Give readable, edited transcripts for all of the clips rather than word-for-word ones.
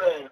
man.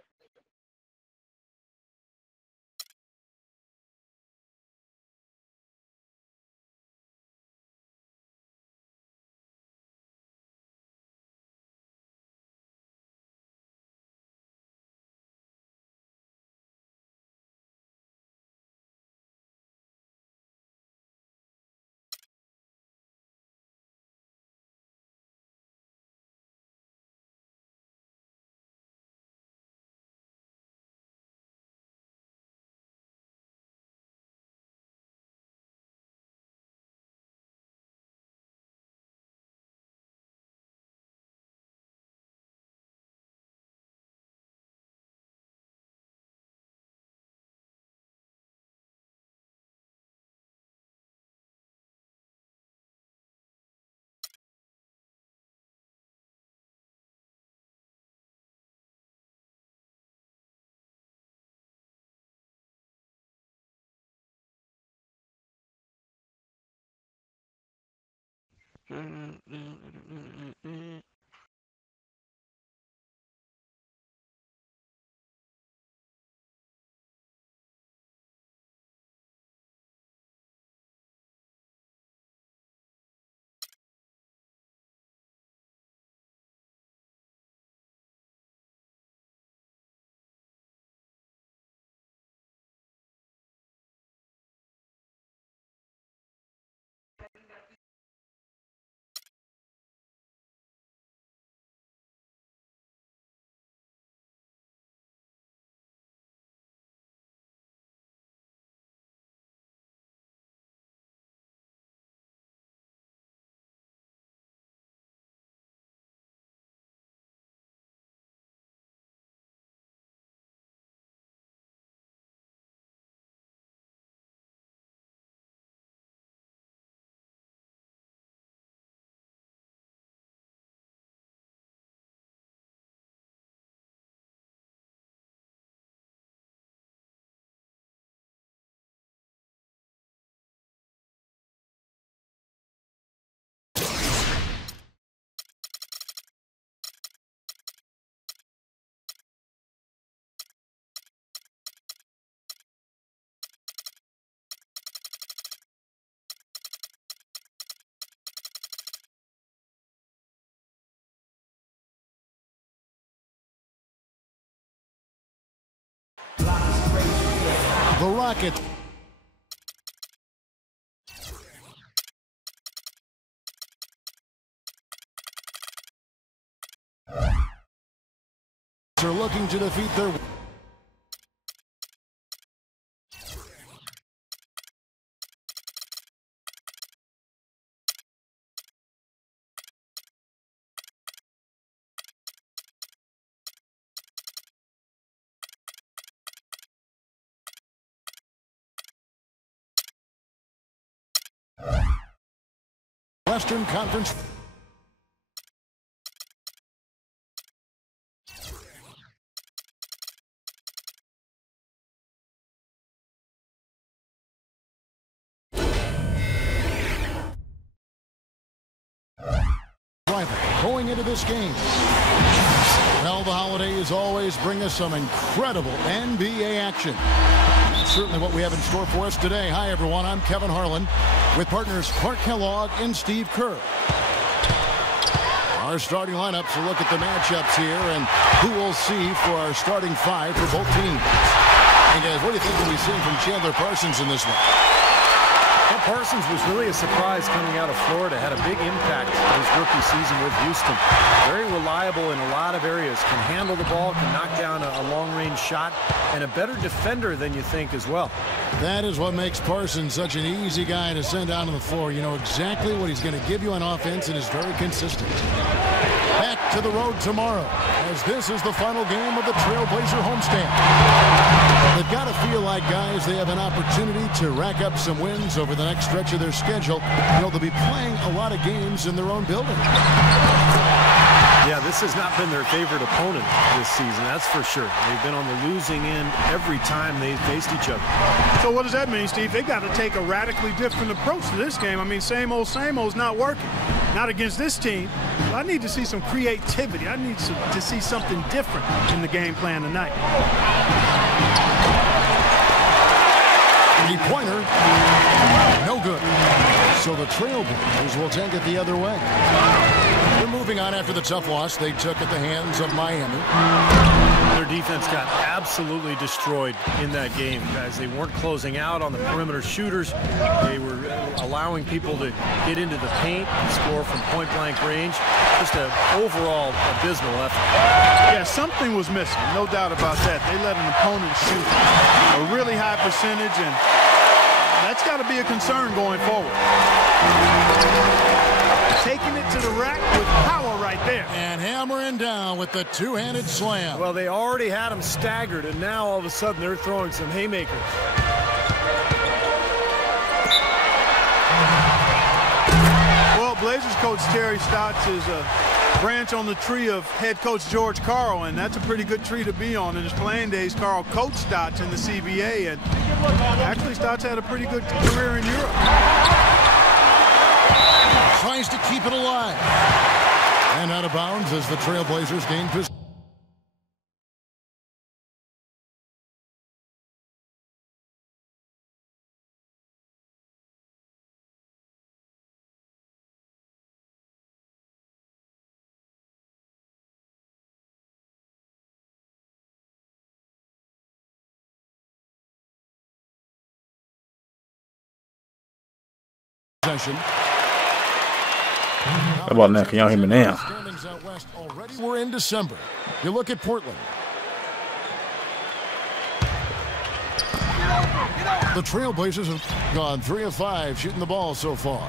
The Rockets. Are looking to defeat their Western Conference. Going into this game. Well, the holidays always bring us some incredible NBA action. That's certainly what we have in store for us today. Hi, everyone. I'm Kevin Harlan with partners Clark Kellogg and Steve Kerr. Our starting lineups, a look at the matchups here and who we'll see for our starting five for both teams. And guys, what do you think we'll be seeing from Chandler Parsons in this one? Well, Parsons was really a surprise coming out of Florida. Had a big impact in his rookie season with Houston. Very reliable in a lot of areas. Can handle the ball, can knock down a long-range shot, and a better defender than you think as well. That is what makes Parsons such an easy guy to send out on the floor. You know exactly what he's going to give you on offense and is very consistent. Back to the road tomorrow, as this is the final game of the Trailblazer homestand. They've got to feel like, guys, they have an opportunity to rack up some wins over the next stretch of their schedule. You know, they'll be playing a lot of games in their own building. Yeah, this has not been their favorite opponent this season, that's for sure. They've been on the losing end every time they faced each other. So what does that mean, Steve? They got to take a radically different approach to this game. I mean, same old is not working. Not against this team. I need to see some creativity. I need to see something different in the game plan tonight. Three-pointer, no good. So the Trailblazers will take it the other way. They're moving on after the tough loss they took at the hands of Miami. Their defense got absolutely destroyed in that game, guys. They weren't closing out on the perimeter shooters. They were allowing people to get into the paint and score from point-blank range. Just an overall abysmal effort. Yeah, something was missing, no doubt about that. They let an opponent shoot a really high percentage, and that's got to be a concern going forward. Taking it to the rack with power right there. And hammering down with the two-handed slam. Well, they already had him staggered, and now all of a sudden they're throwing some haymakers. Well, Blazers coach Terry Stotts is a branch on the tree of head coach George Karl, and that's a pretty good tree to be on. In his playing days, Karl coached Stotts in the CBA, and actually Stotts had a pretty good career in Europe. Tries to keep it alive. And out of bounds as the Trailblazers gain possession. How about now? Can y'all hear me now? Standings out west already. We're in December. You look at Portland. The Trailblazers have gone 3 of 5 shooting the ball so far.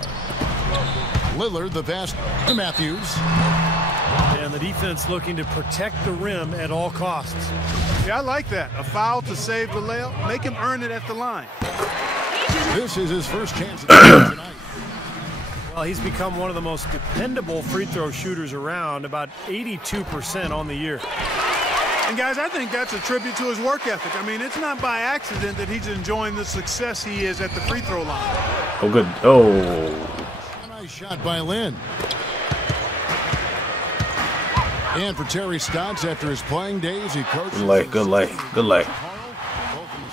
Lillard, the pass to Matthews. And the defense looking to protect the rim at all costs. Yeah, I like that. A foul to save the layup. Make him earn it at the line. This is his first chance at the game tonight. Well, he's become one of the most dependable free throw shooters around, about 82% on the year. And guys, I think that's a tribute to his work ethic. I mean, it's not by accident that he's enjoying the success he is at the free throw line. Oh, good. Oh. A nice shot by Lynn. And for Terry Stotts, after his playing days, he coached. Good leg, good leg, good leg.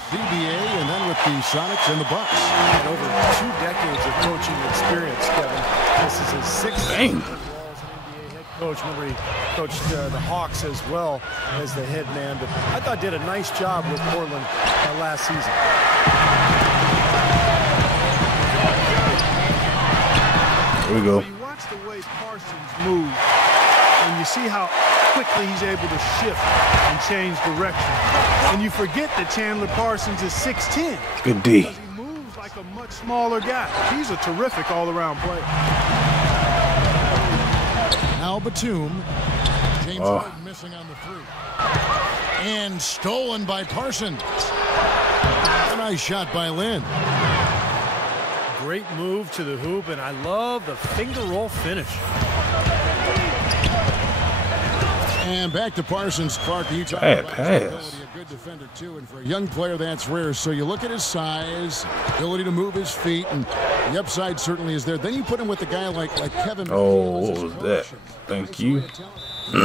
CBA and then with the Sonics and the Bucks. And over 2 decades of coaching experience, Kevin. This is his 6th Dang. as NBA head coach. Remember, he coached the Hawks as well as the head man. But I thought did a nice job with Portland last season. Here we go. You watch the way Parsons moves, and you see how quickly he's able to shift and change direction. And you forget that Chandler Parsons is 6'10". Good D. Because he moves like a much smaller guy. He's a terrific all-around player. Now Batum. James Harden missing on the 3. And stolen by Parsons. A nice shot by Lynn. Great move to the hoop, and I love the finger roll finish. And back to Parsons. Clark, you talk Bad about pass. his ability, a good defender too, and for a young player that's rare. So you look at his size, ability to move his feet, and the upside certainly is there. Then you put him with a guy like Kevin. Oh, what was that? Thank you. He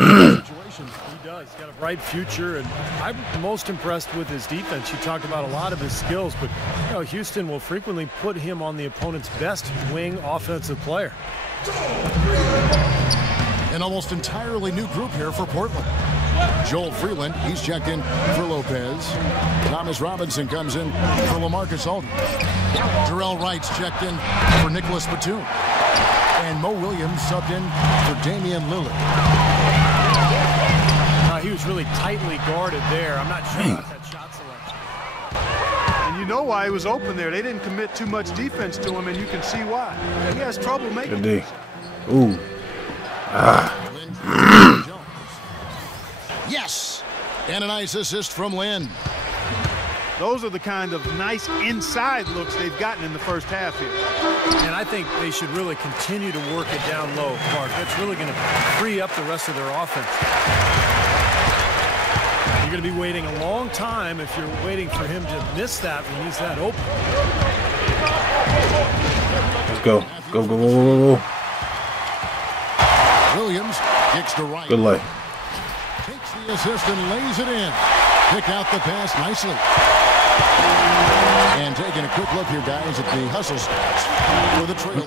does. He's got a bright future, and I'm most impressed with his defense. You talked about a lot of his skills, but you know, Houston will frequently put him on the opponent's best wing offensive player. An almost entirely new group here for Portland. Joel Freeland, he's checked in for Lopez. Thomas Robinson comes in for LaMarcus Aldridge. Jarrell Wright's checked in for Nicholas Batum. And Mo Williams subbed in for Damian Lillard. He was really tightly guarded there. I'm not sure about that shot selection. And you know why he was open there. They didn't commit too much defense to him, and you can see why. He has trouble making Good it. D. Ooh. Yes! And a nice assist from Lynn. Those are the kind of nice inside looks they've gotten in the first half here. And I think they should really continue to work it down low, Clark. That's really going to free up the rest of their offense. You're going to be waiting a long time if you're waiting for him to miss that when he's that open. Let's go. Go, go, go, go, go. Williams kicks to right. Good luck. Takes the assist and lays it in. Pick out the pass nicely. And taking a quick look here, guys, at the hustle for the trail.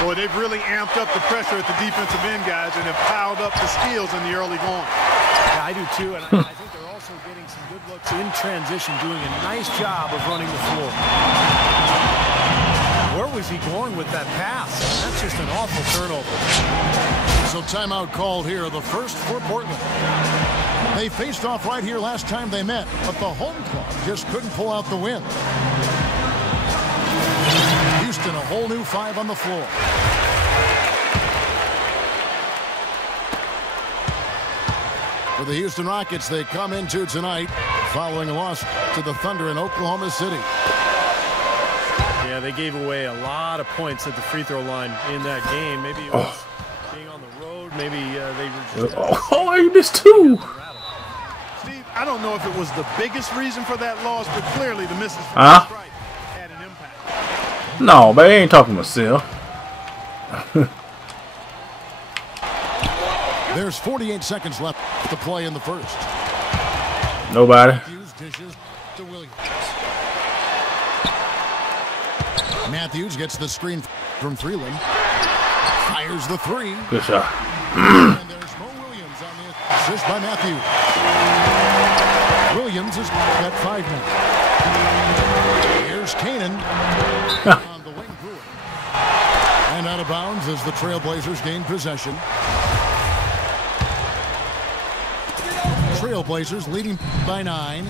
Boy, they've really amped up the pressure at the defensive end, guys, and have piled up the steals in the early going. Yeah, I do too, and I think they're also getting some good looks in transition, doing a nice job of running the floor. Where was he going with that pass? That's just an awful turnover. So timeout called here, the first for Portland. They faced off right here last time they met, but the home club just couldn't pull out the win. Houston, a whole new 5 on the floor. For the Houston Rockets, they come into tonight following a loss to the Thunder in Oklahoma City. Yeah, they gave away a lot of points at the free throw line in that game. Maybe it was being on the road. Maybe they were just... Oh, you missed 2. Steve, I don't know if it was the biggest reason for that loss, but clearly the misses from the strike had an impact. No, but I ain't talking myself. There's 48 seconds left to play in the first. Nobody. Matthews dishes to Williams. Matthews gets the screen from Freeland. Fires the 3. Good shot. And there's Mo Williams on the assist by Matthews. Williams has got 5 now. Here's Kanan on the wing through it. And out of bounds as the Trailblazers gain possession. Trailblazers leading by 9.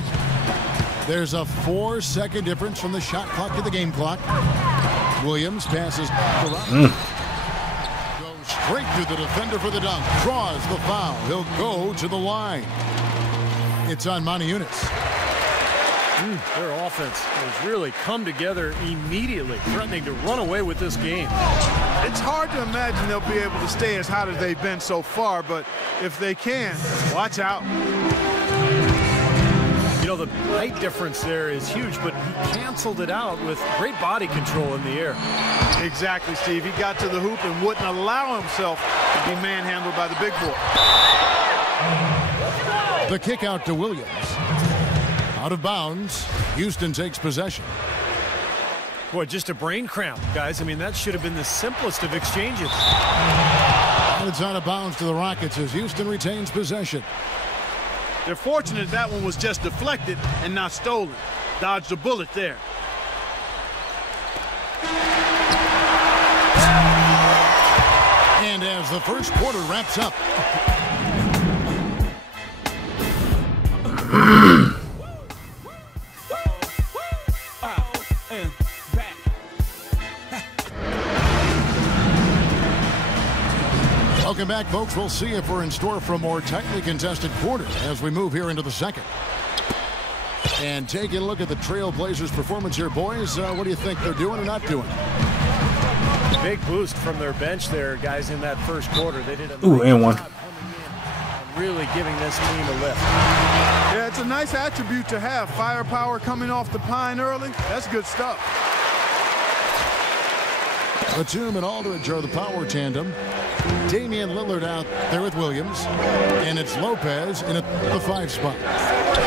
There's a 4-second difference from the shot clock to the game clock. Williams passes Durant. Goes straight to the defender for the dunk. Draws the foul. He'll go to the line. It's on Monty Eunice. Their offense has really come together immediately, threatening to run away with this game. It's hard to imagine they'll be able to stay as hot as they've been so far, but if they can, watch out. You know, the height difference there is huge, but he canceled it out with great body control in the air. Exactly, Steve. He got to the hoop and wouldn't allow himself to be manhandled by the big boy. The kick out to Williams. Out of bounds. Houston takes possession. Boy, just a brain cramp, guys. I mean, that should have been the simplest of exchanges. And it's out of bounds to the Rockets as Houston retains possession. They're fortunate that one was just deflected and not stolen. Dodged a bullet there. And as the first quarter wraps up. Welcome back, folks. We'll see if we're in store for a more tightly contested quarter as we move here into the second. And taking a look at the Trailblazers' performance here, boys. What do you think they're doing or not doing? Big boost from their bench there, guys, in that first quarter. They did a And one. job coming in, really giving this team a lift. Yeah, it's a nice attribute to have. Firepower coming off the pine early. That's good stuff. Batum and Aldridge are the power tandem. Damian Lillard out there with Williams. And it's Lopez in the 5 spot.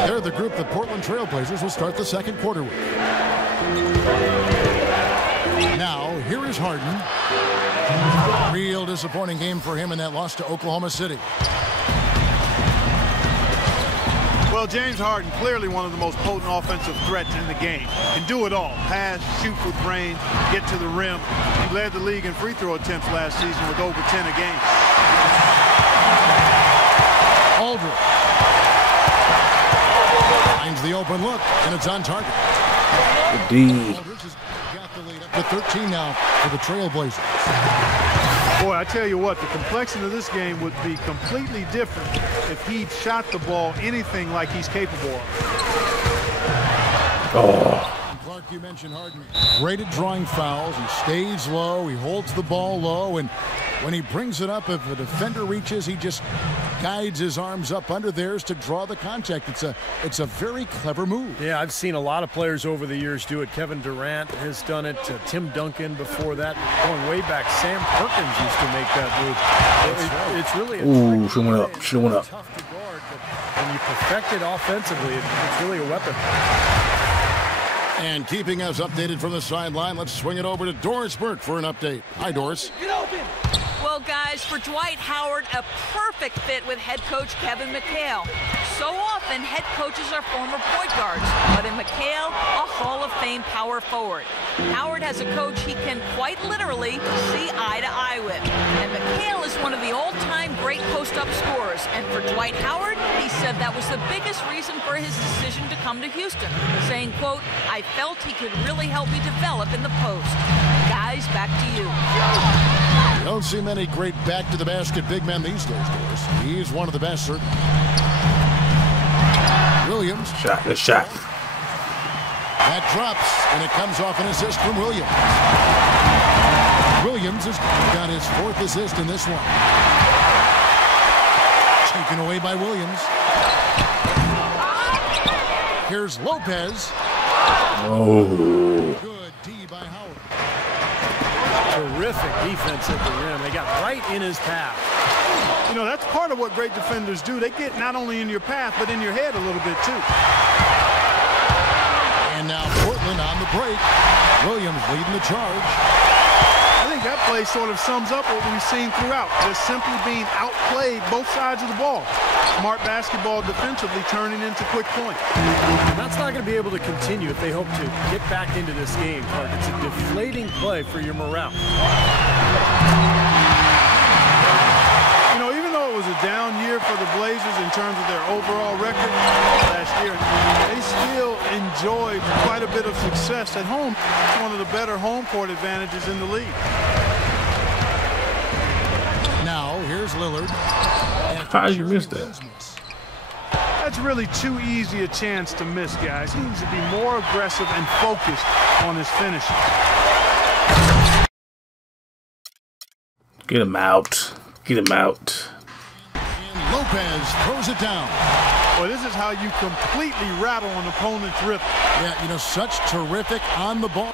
They're the group the Portland Trailblazers will start the second quarter with. Now, here is Harden. Real disappointing game for him in that loss to Oklahoma City. Well, James Harden, clearly one of the most potent offensive threats in the game. Can do it all. Pass, shoot with range, get to the rim. He led the league in free throw attempts last season with over 10 a game. Aldridge finds the open look, and it's on target. D. Aldridge has got the lead up to 13 now for the Trailblazers. Boy, I tell you what, the complexion of this game would be completely different if he'd shot the ball anything like he's capable of. Oh. Clark, you mentioned Harden. Great at drawing fouls. He stays low. He holds the ball low. And when he brings it up, if a defender reaches, he just guides his arms up under theirs to draw the contact. It's a very clever move. Yeah, I've seen a lot of players over the years do it. Kevin Durant has done it. Tim Duncan before that. Going way back, Sam Perkins used to make that move. It's really Ooh, should have went up. Should have went up. tough to guard, but when you perfect it offensively, it's really a weapon. And keeping us updated from the sideline, let's swing it over to Doris Burke for an update. Hi, Doris. Well, guys, for Dwight Howard, a perfect fit with head coach Kevin McHale. So often, head coaches are former point guards, but in McHale, a Hall of Fame power forward. Howard has a coach he can quite literally see eye to eye with. And McHale is one of the all-time great post-up scorers. And for Dwight Howard, he said that was the biggest reason for his decision to come to Houston, saying, quote, "I felt he could really help me develop in the post." Guys, back to you. Don't see many great back-to-the-basket big men these days, Doris. He's one of the best, certainly. Williams. Shot. Good shot. That drops, and it comes off an assist from Williams. Williams has got his 4th assist in this one. Taken away by Williams. Here's Lopez. Oh. Good D by Howard. Terrific defense at the rim. They got right in his path. You know, that's part of what great defenders do. They get not only in your path, but in your head a little bit, too. And now Portland on the break. Williams leading the charge. I think that play sort of sums up what we've seen throughout. Just simply being outplayed both sides of the ball. Smart basketball defensively turning into quick points. That's not going to be able to continue if they hope to get back into this game, Clark. It's a deflating play for your morale. You know, even though it was a down year for the Blazers in terms of their overall record last year, they still enjoyed quite a bit of success at home. It's one of the better home court advantages in the league. Now, here's Lillard. How did you miss that? That's really too easy a chance to miss, guys. He needs to be more aggressive and focused on his finishing. Get him out. Get him out. And Lopez throws it down. Well, this is how you completely rattle an opponent's rhythm. Yeah, you know, such terrific on the ball.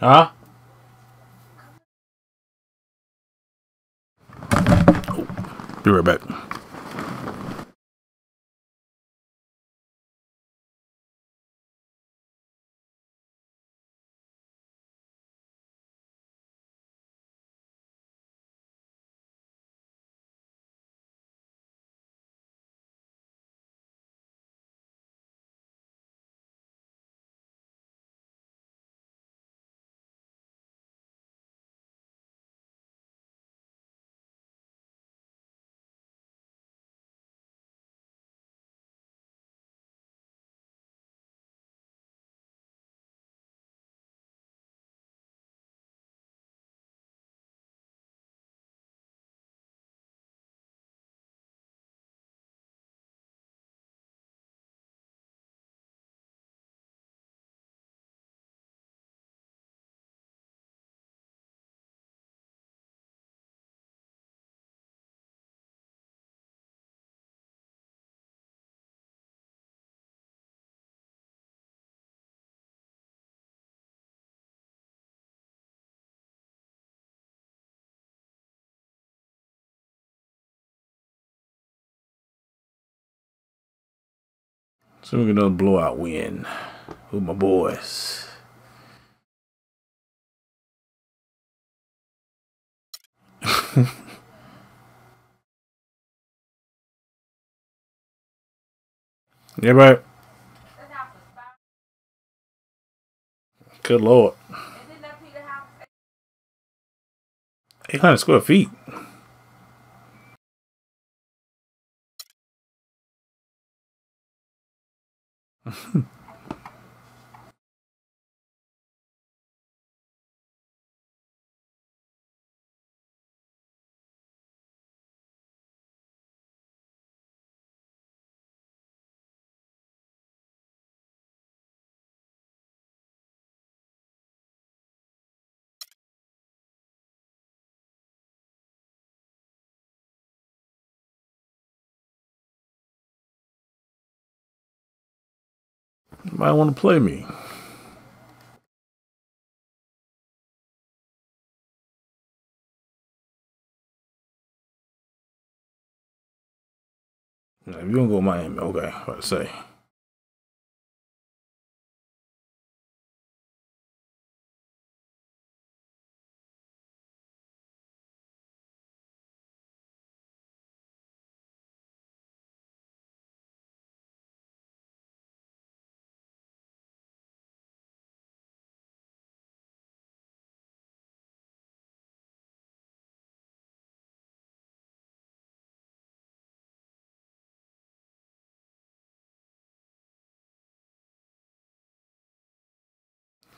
Huh? Be right back. So we get another blowout win with my boys. Yeah, right. Good Lord. 800 square feet. Might want to play me. Now, if you're gonna go Miami, okay, what to say.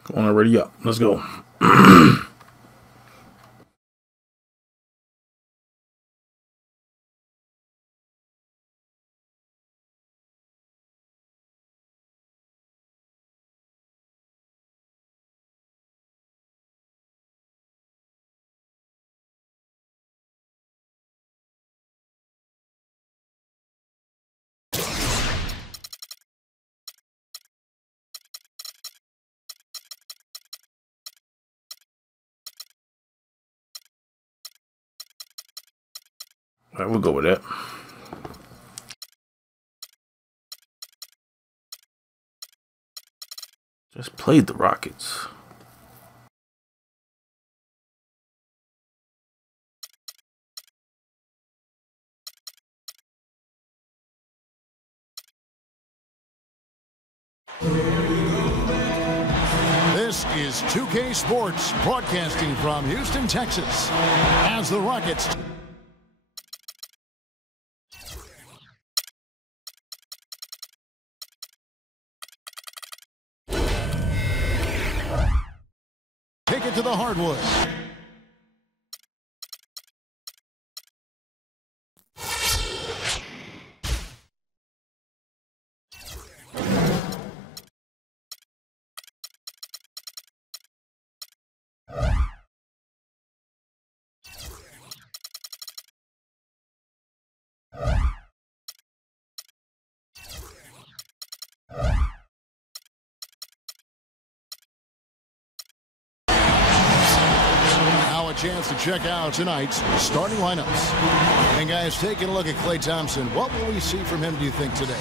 Come on, already up. Let's go. All right, we'll go with that. Just played the Rockets. This is 2K Sports, broadcasting from Houston, Texas, as the Rockets take it to the hardwood. Chance to check out tonight's starting lineups. And guys, taking a look at Klay Thompson, what will we see from him, do you think, today?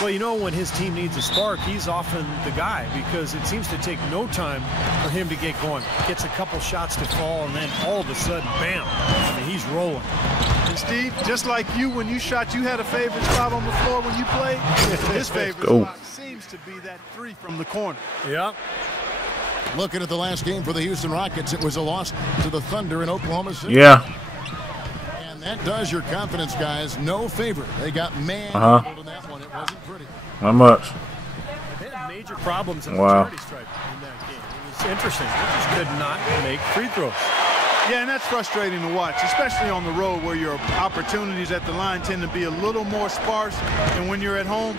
Well, you know, when his team needs a spark, he's often the guy because it seems to take no time for him to get going. Gets a couple shots to fall, and then all of a sudden, bam, I mean, he's rolling. And Steve, just like you, when you shot, you had a favorite spot on the floor when you played. His favorite spot seems to be that three from the corner. Yeah. Looking at the last game for the Houston Rockets, it was a loss to the Thunder in Oklahoma City. Yeah. And that does your confidence, guys, no favor. They got manhandled in that one. It wasn't pretty. Not much. They had major problems in the charity stripe in that game. It was interesting. They just could not make free throws. Yeah, and that's frustrating to watch, especially on the road where your opportunities at the line tend to be a little more sparse. And when you're at home,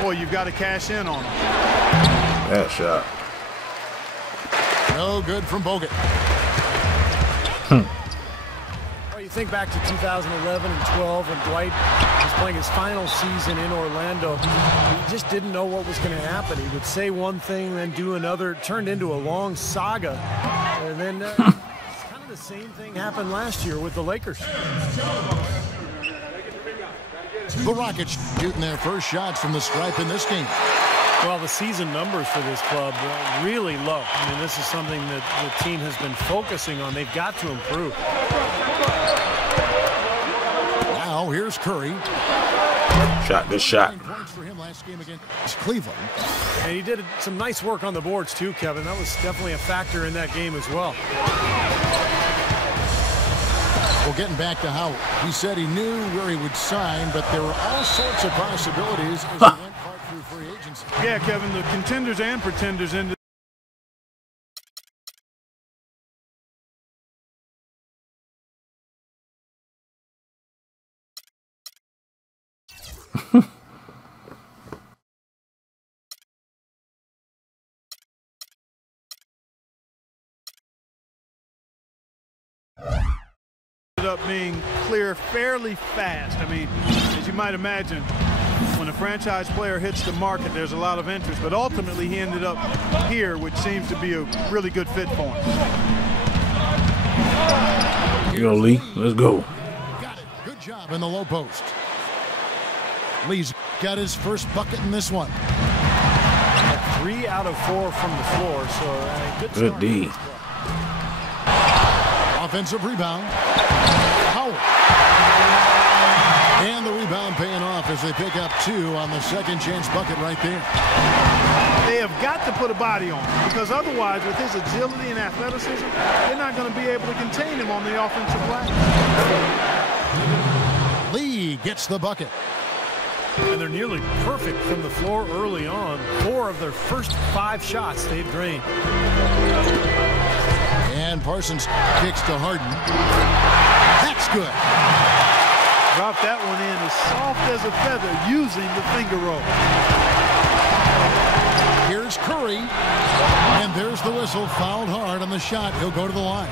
boy, you've got to cash in on them. That shot. No good from Bogut. Well, you think back to 2011 and 12 when Dwight was playing his final season in Orlando. He just didn't know what was going to happen. He would say one thing, then do another. It turned into a long saga. And then kind of the same thing happened last year with the Lakers. The Rockets shooting their first shots from the stripe in this game. Well, the season numbers for this club are really low. I mean, this is something that the team has been focusing on. They've got to improve. Now here's Curry. Good shot. Points for him last game against Cleveland. And he did some nice work on the boards too, Kevin. That was definitely a factor in that game as well. Well, getting back to Howard, he said he knew where he would sign, but there were all sorts of possibilities as he went part through free agency. Yeah, Kevin, the contenders and pretenders ended. Up being clear fairly fast. I mean, as you might imagine, when a franchise player hits the market, there's a lot of interest, but ultimately he ended up here, which seems to be a really good fit for him. Here you go, Lee. Let's go. Got it. Good job in the low post. Lee's got his first bucket in this one. 3 out of 4 from the floor, so good start. Good D. Offensive rebound. Howard. And the rebound paying off as they pick up 2 on the second chance bucket right there. They have got to put a body on him, because otherwise, with his agility and athleticism, they're not going to be able to contain him on the offensive glass. Lee gets the bucket. And they're nearly perfect from the floor early on. 4 of their first 5 shots they've drained. And Parsons kicks to Harden. That's good. Dropped that one in as soft as a feather using the finger roll. Here's Curry. And there's the whistle. Fouled hard on the shot. He'll go to the line.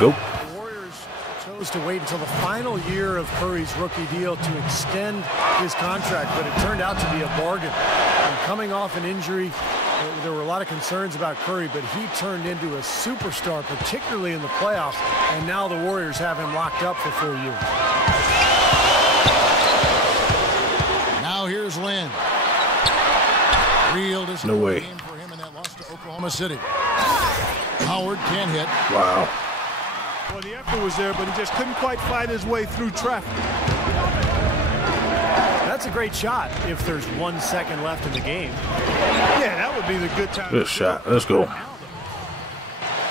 Go. The Warriors chose to wait until the final year of Curry's rookie deal to extend his contract, but it turned out to be a bargain. And coming off an injury, there were a lot of concerns about Curry, but he turned into a superstar, particularly in the playoffs, and now the Warriors have him locked up for 4 years. Now here's Lynn. Real No way. game for him in that loss to Oklahoma City. Howard can't hit. Wow. Well, the effort was there, but he just couldn't quite fight his way through traffic. That's a great shot if there's 1 second left in the game. Yeah, that would be the good time. Good shot. Let's go.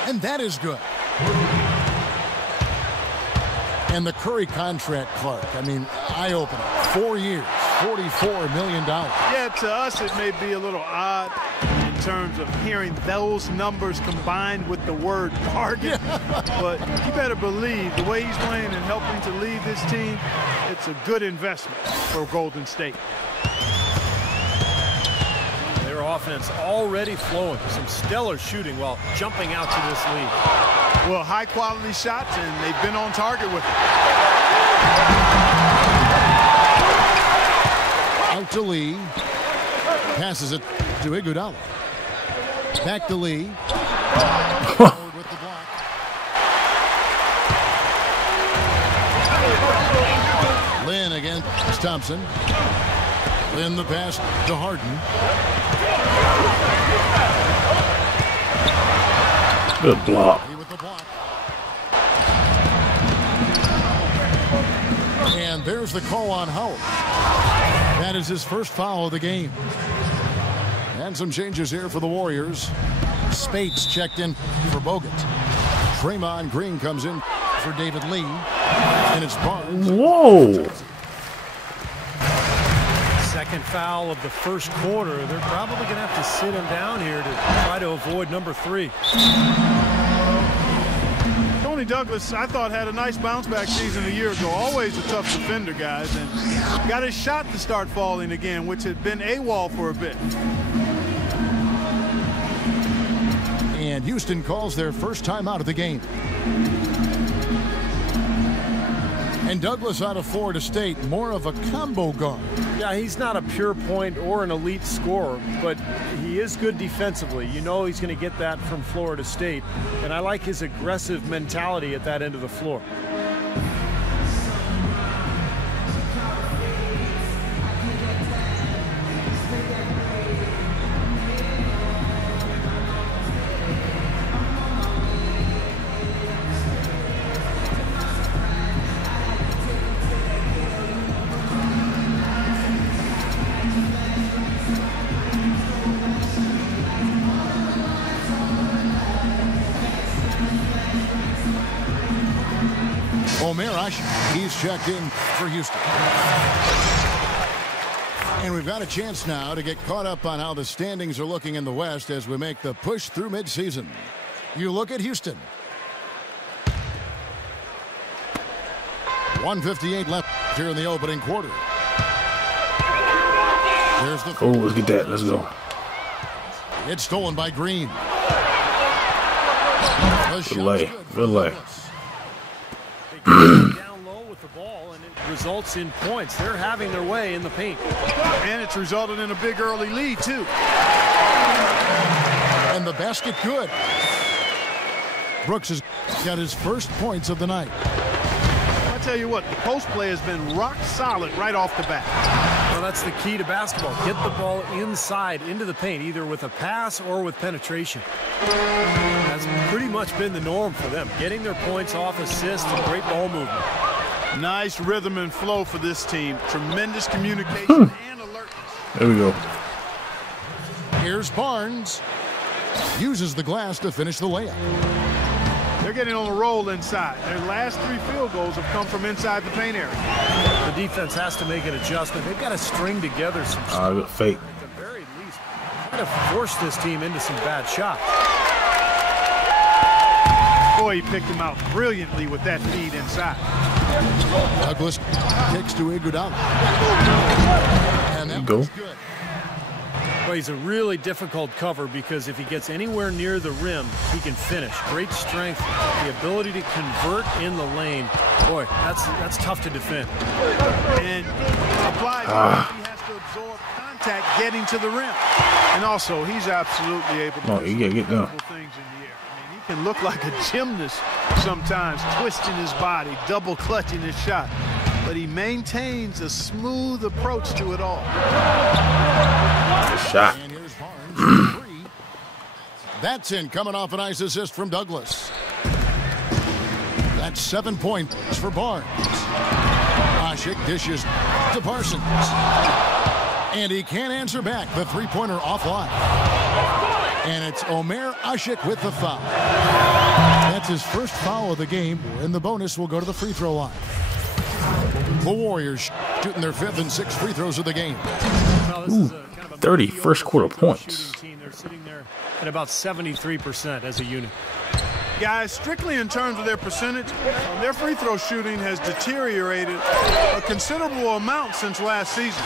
And that is good. And the Curry contract, Clark, I mean, eye-opening. 4 years, $44 million. Yeah, to us it may be a little odd in terms of hearing those numbers combined with the word bargain. But you better believe the way he's playing and helping to lead this team, it's a good investment for Golden State. Their offense already flowing. Some stellar shooting while jumping out to this lead. Well, high-quality shots, and they've been on target with it. Out to Lee. Passes it to Iguodala. Back to Lee. Forward with the block. Lynn against Thompson. Lynn the pass to Harden. Good block. With the block. And there's the call on Howard. That is his first foul of the game. And some changes here for the Warriors. Spates checked in for Bogut. Draymond Green comes in for David Lee. And it's Barnes. Whoa. Second foul of the first quarter. They're probably going to have to sit him down here to try to avoid number 3. Tony Douglas, I thought, had a nice bounce-back season a year ago. Always a tough defender, guys, and got his shot to start falling again, which had been AWOL for a bit. And Houston calls their first time out of the game. And Douglas out of Florida State, more of a combo guard. Yeah, he's not a pure point or an elite scorer, but he is good defensively. You know he's going to get that from Florida State, and I like his aggressive mentality at that end of the floor. Ashik. He's checked in for Houston. And we've got a chance now to get caught up on how the standings are looking in the West as we make the push through midseason. You look at Houston. 1:58 left here in the opening quarter. There's the. Oh, let's get that. Let's go. It's stolen by Green. Good lay. Good lay. Down low with the ball, and it results in points. They're having their way in the paint. And it's resulted in a big early lead, too. And the basket good. Brooks has got his first points of the night. I tell you what, the post play has been rock solid right off the bat. Well, that's the key to basketball. Get the ball inside into the paint, either with a pass or with penetration. That's pretty much been the norm for them. Getting their points off assists and great ball movement. Nice rhythm and flow for this team. Tremendous communication and alertness. There we go. Here's Barnes. Uses the glass to finish the layup. They're getting on a roll inside. Their last 3 field goals have come from inside the paint area. The defense has to make an adjustment. They've got to string together some Fake. at the very least. Try to force this team into some bad shots. Boy, he picked him out brilliantly with that feed inside. Douglas kicks to Iguodala. And that Go. was good. Well, he's a really difficult cover because if he gets anywhere near the rim, he can finish. Great strength, the ability to convert in the lane. Boy, that's tough to defend. And applied, he has to absorb contact getting to the rim. And also, he's absolutely able to do you gotta get down. things in the air. I mean, he can look like a gymnast sometimes, twisting his body, double clutching his shot. But he maintains a smooth approach to it all. Shot. And here's Barnes. 3. That's in, coming off a nice assist from Douglas. That's 7 points for Barnes. Ashik dishes to Parsons. And he can't answer back. The three-pointer offline. And it's Omer Ashik with the foul. That's his first foul of the game, and the bonus will go to the free throw line. The Warriors shooting their 5th and 6th free throws of the game. Well, this is a kind of a 30 first quarter points. shooting team. They're sitting there at about 73% as a unit. Guys, strictly in terms of their percentage, their free throw shooting has deteriorated a considerable amount since last season.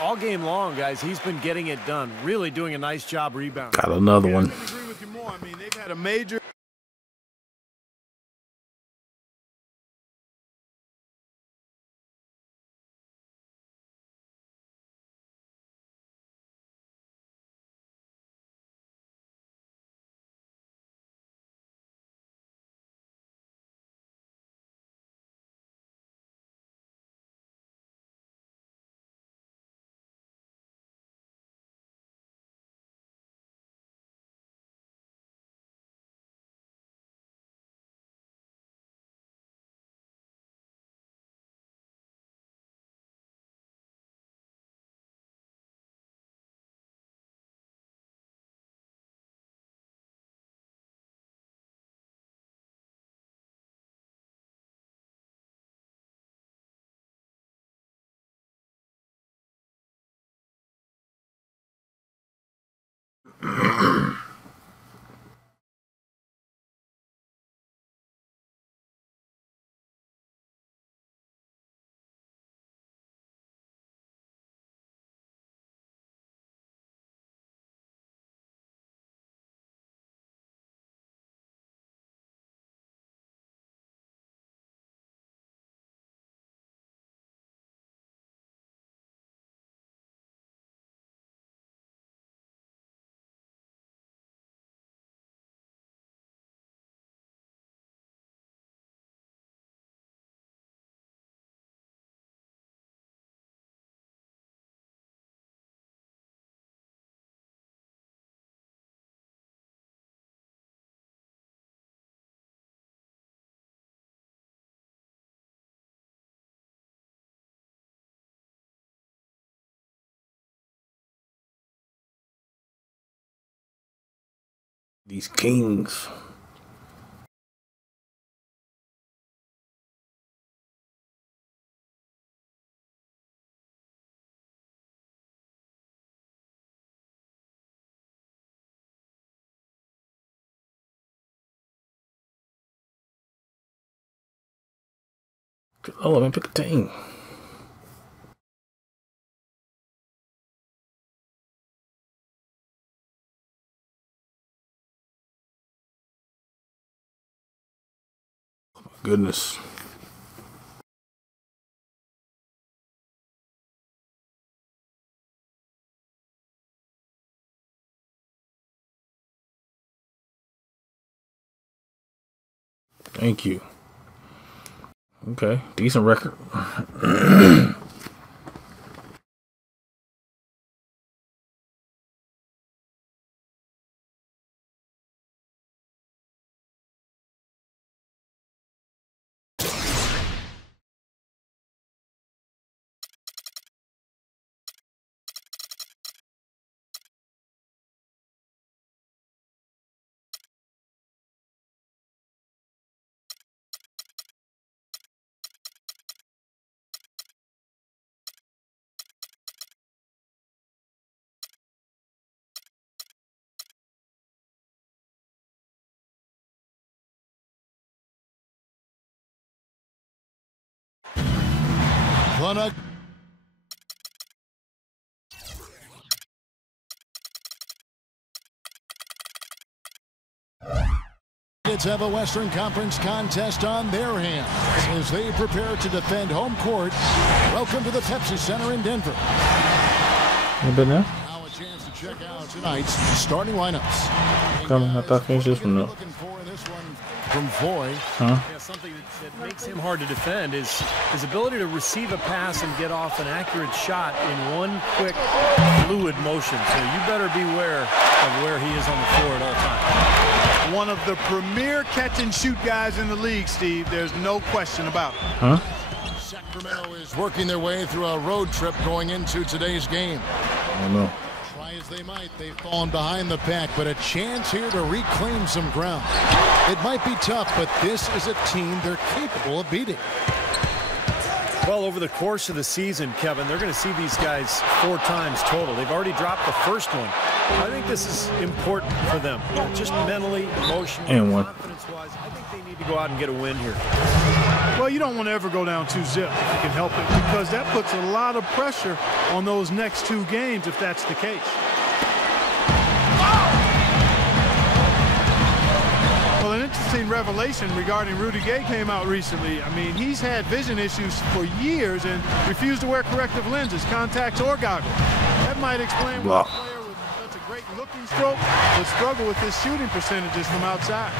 All game long, guys, he's been getting it done. Really doing a nice job rebounding. Got another one. I agree with you more. I mean, they've had a major These Kings. Oh, let me pick a team. Oh my goodness. Thank you. Okay, decent record. Nuggets have a Western Conference contest on their hands as they prepare to defend home court. Welcome to the Pepsi Center in Denver. Now a chance to check out tonight's starting lineups. Come on, I thought I finished this one though. From Foy. Yeah, something that makes him hard to defend is his ability to receive a pass and get off an accurate shot in one quick, fluid motion. So you better beware of where he is on the floor at all times. One of the premier catch-and-shoot guys in the league, Steve. There's no question about it. Sacramento is working their way through a road trip going into today's game. I don't know. Try as they might, they've fallen behind the pack, but a chance here to reclaim some ground. It might be tough, but this is a team they're capable of beating. Well, over the course of the season, Kevin, they're going to see these guys 4 times total. They've already dropped the first one. I think this is important for them, just mentally, emotionally, and confidence-wise. I think they need to go out and get a win here. Well, you don't want to ever go down 2-0 if you can help it, because that puts a lot of pressure on those next 2 games if that's the case. Well, an interesting revelation regarding Rudy Gay came out recently. I mean, he's had vision issues for years and refused to wear corrective lenses, contacts, or goggles. That might explain why a player with such a great looking stroke would struggle with his shooting percentages from outside.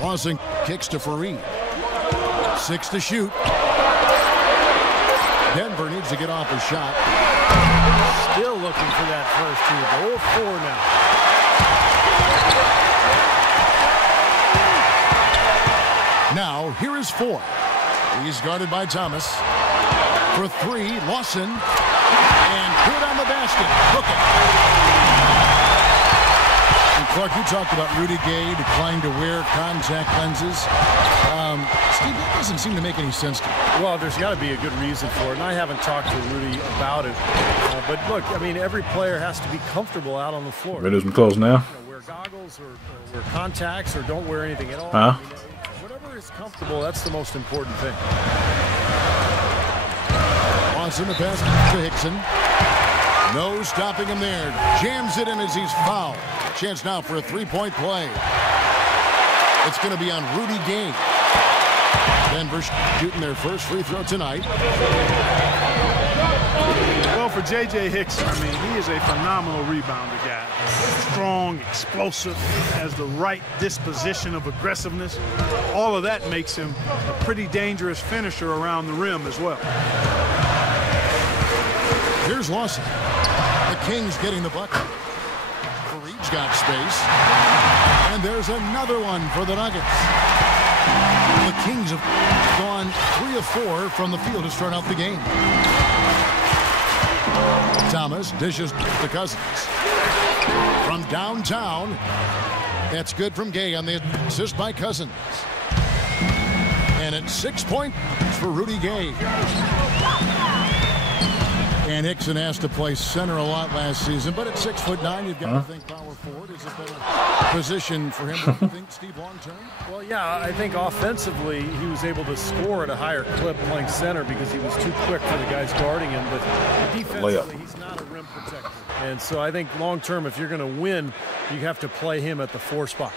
Lawson kicks to Fareed. 6 to shoot. Denver needs to get off a shot. Still looking for that first here. 0-4 now. Now, here is 4. He's guarded by Thomas. For 3, Lawson. And good on the basket. Look at. Clark, you talked about Rudy Gay declining to wear contact lenses. Steve, that doesn't seem to make any sense to me. Well, there's got to be a good reason for it, and I haven't talked to Rudy about it. But look, I mean, every player has to be comfortable out on the floor. Ready to close now? Wear goggles or wear contacts or don't wear anything at all. Huh? I mean, whatever is comfortable, that's the most important thing. Lawson the pass to Hickson. No stopping him there. Jams it in as he's fouled. Chance now for a 3-point play. It's going to be on Rudy Gay. Denver shooting their first free throw tonight. Well, for J.J. Hickson, I mean, he is a phenomenal rebounder guy. Strong, explosive, has the right disposition of aggressiveness. All of that makes him a pretty dangerous finisher around the rim as well. Here's Lawson. The Kings getting the bucket. Fareed's got space. And there's another one for the Nuggets. The Kings have gone 3 of 4 from the field to start out the game. Thomas dishes to Cousins. From downtown, that's good from Gay on the assist by Cousins. And it's 6 points for Rudy Gay. And Hickson has to play center a lot last season, but at 6'9", you've got to think power forward is a better position for him. Do you think, Steve, long term? Well, yeah, I think offensively he was able to score at a higher clip playing center because he was too quick for the guys guarding him. But defensively, he's not a rim protector. And so I think long term, if you're going to win, you have to play him at the 4 spot.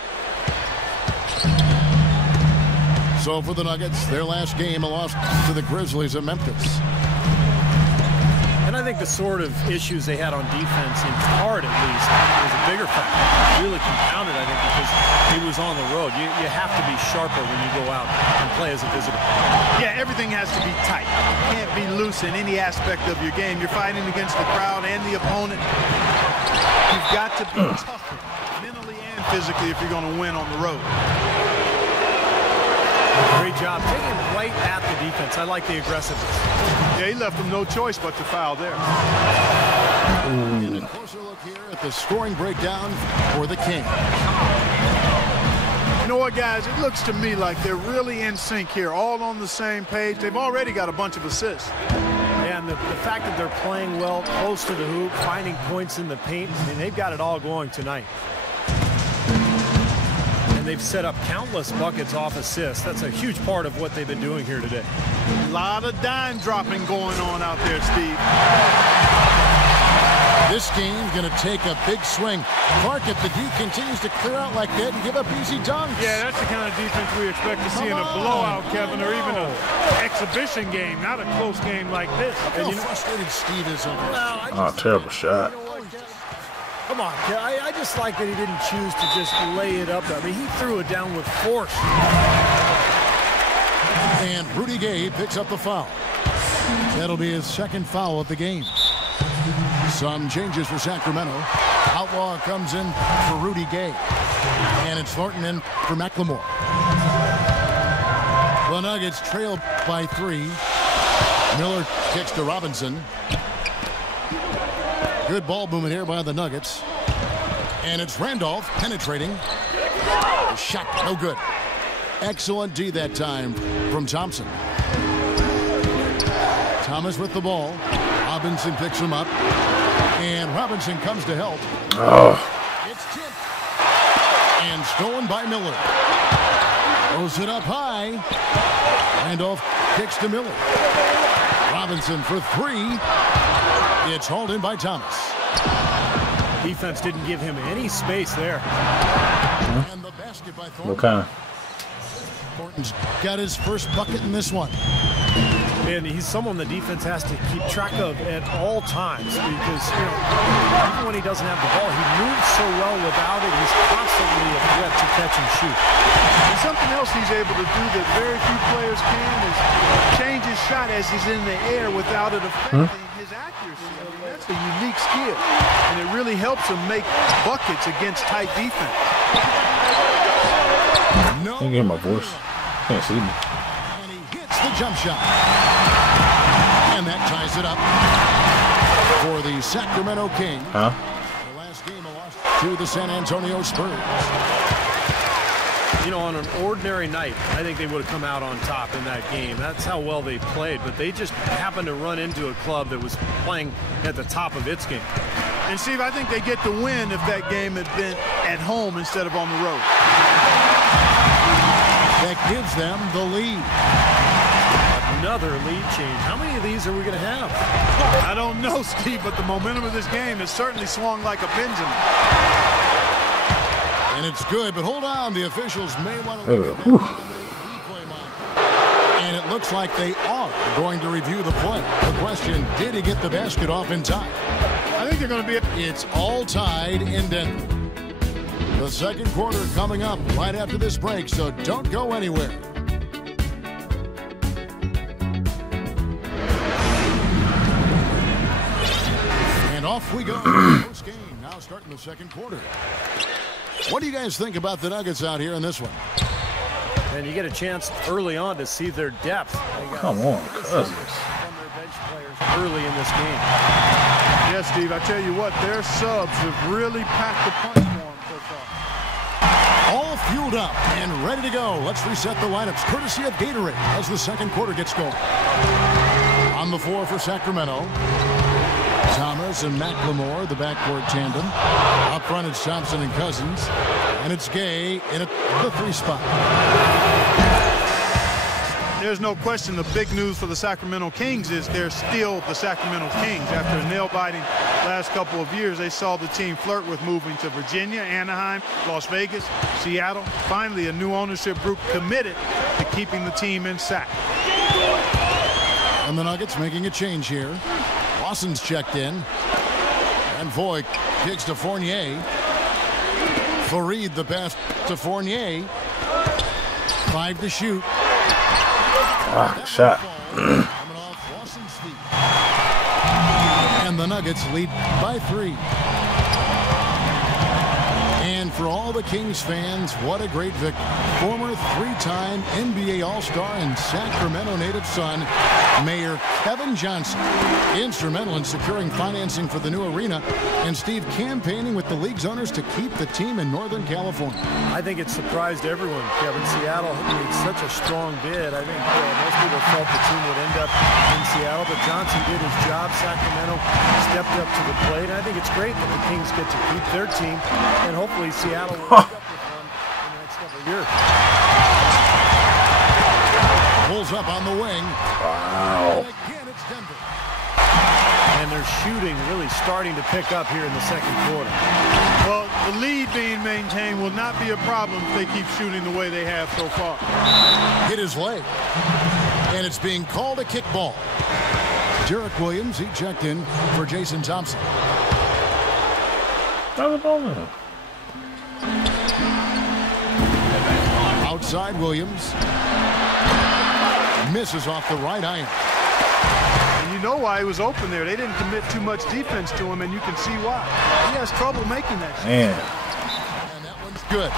So for the Nuggets, their last game, a loss to the Grizzlies at Memphis. And I think the sort of issues they had on defense, in part at least, was a bigger factor. Really compounded, I think, because he was on the road. You have to be sharper when you go out and play as a visitor. Yeah, everything has to be tight. You can't be loose in any aspect of your game. You're fighting against the crowd and the opponent. You've got to be tougher mentally and physically if you're going to win on the road. Great job taking right at the defense. I like the aggressiveness. Yeah, he left them no choice but to foul there. And a closer look here at the scoring breakdown for the Kings. You know what, guys? It looks to me like they're really in sync here, all on the same page. They've already got a bunch of assists. And the fact that they're playing well, close to the hoop, finding points in the paint, I mean, they've got it all going tonight. They've set up countless buckets off assists. That's a huge part of what they've been doing here today. A lot of dime dropping going on out there, Steve. This game's going to take a big swing. Clark at the D continues to clear out like that and give up easy dunks. Yeah, that's the kind of defense we expect to see in a blowout, Kevin, or even an exhibition game, not a close game like this. Look how frustrated Steve is over this. Oh, terrible shot. Come on, I just like that he didn't choose to just lay it up there. I mean, he threw it down with force. And Rudy Gay picks up the foul. That'll be his second foul of the game. Some changes for Sacramento. Outlaw comes in for Rudy Gay. And it's Thornton in for McLemore. The Nuggets trail by 3. Miller kicks to Robinson. Good ball movement here by the Nuggets. And it's Randolph penetrating. The shot no good. Excellent D that time from Thompson. Thomas with the ball. Robinson picks him up. And Robinson comes to help. It's tipped. And stolen by Miller. Throws it up high. Randolph kicks to Miller. Robinson for 3. It's hauled in by Thomas. Defense didn't give him any space there. And the basket by Thornton. What kind of? Thornton's got his first bucket in this one. And he's someone the defense has to keep track of at all times because, you know, even when he doesn't have the ball, he moves so well without it. He's constantly a threat to catch and shoot. And something else he's able to do that very few players can is change his shot as he's in the air without it affecting his accuracy. I mean, that's a unique skill, and it really helps him make buckets against tight defense. No. Can't hear my voice. Can't see me. And he hits the jump shot. And that ties it up for the Sacramento Kings. Huh? The last game lost to the San Antonio Spurs. You know, on an ordinary night, I think they would have come out on top in that game. That's how well they played, but they just happened to run into a club that was playing at the top of its game. And Steve, I think they get the win if that game had been at home instead of on the road. That gives them the lead. Another lead change. How many of these are we going to have? I don't know, Steve, but the momentum of this game has certainly swung like a pendulum. And it's good, but hold on. The officials may want to... And it looks like they are going to review the play. The question, did he get the basket off in time? I think they're going to be... It's all tied in Denver. The second quarter coming up right after this break, so don't go anywhere. And off we go. First game now starting the second quarter. What do you guys think about the Nuggets out here in this one? And you get a chance early on to see their depth. Come on, Cousins. From their bench players. early in this game. Yes, Steve, I tell you what, their subs have really packed the punch for them so far. All fueled up and ready to go. Let's reset the lineups courtesy of Gatorade as the second quarter gets going. On the floor for Sacramento, Thomas and McLemore, the backcourt tandem. Up front, it's Thompson and Cousins. And it's Gay in the 3 spot. There's no question the big news for the Sacramento Kings is they're still the Sacramento Kings. After a nail-biting last couple of years, they saw the team flirt with moving to Virginia, Anaheim, Las Vegas, Seattle. Finally, a new ownership group committed to keeping the team in Sac. And the Nuggets making a change here. Lawson's checked in. And Voigt kicks to Fournier. Fareed the pass to Fournier. 5 to shoot. Shot. And the Nuggets lead by 3. And for all the Kings fans, what a great victory. Former 3-time NBA All-Star and Sacramento native son, Mayor Kevin Johnson, instrumental in securing financing for the new arena, and Steve campaigning with the league's owners to keep the team in Northern California. I think it surprised everyone, Kevin. Seattle made such a strong bid. I think most people felt the team would end up in Seattle, but Johnson did his job. Sacramento stepped up to the plate. And I think it's great that the Kings get to keep their team, and hopefully Seattle will end up with one in the next couple of years. Pulls up on the wing. Wow. And again, it's Denver. And their shooting really starting to pick up here in the second quarter. Well, the lead being maintained will not be a problem if they keep shooting the way they have so far. Hit his leg. And it's being called a kickball. Derek Williams, he checked in for Jason Thompson. Outside Williams. Misses off the right iron. And you know why he was open there. They didn't commit too much defense to him, and you can see why. He has trouble making that shot. Man. And that one's good.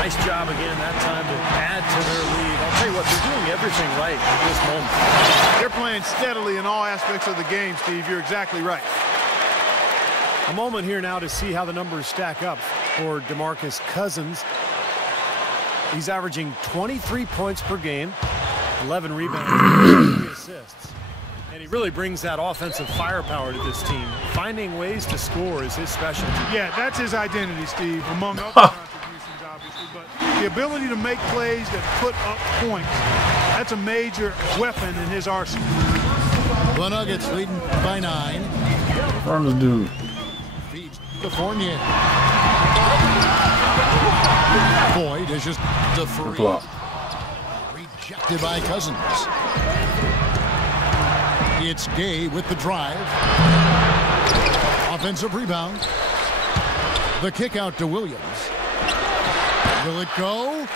Nice job again that time to add to their lead. I'll tell you what, they're doing everything right at this moment. They're playing steadily in all aspects of the game, Steve. You're exactly right. A moment here now to see how the numbers stack up for DeMarcus Cousins. He's averaging 23 points per game, 11 rebounds, 3 assists. And he really brings that offensive firepower to this team. Finding ways to score is his specialty. Yeah, that's his identity, Steve, among other contributions, obviously. But the ability to make plays that put up points, that's a major weapon in his arsenal. The Nuggets leading by 9. From this dude. Feeds to Fournier. Boyd is just the free. Rejected by Cousins. It's Gay with the drive. Offensive rebound. The kick out to Williams. Will it go?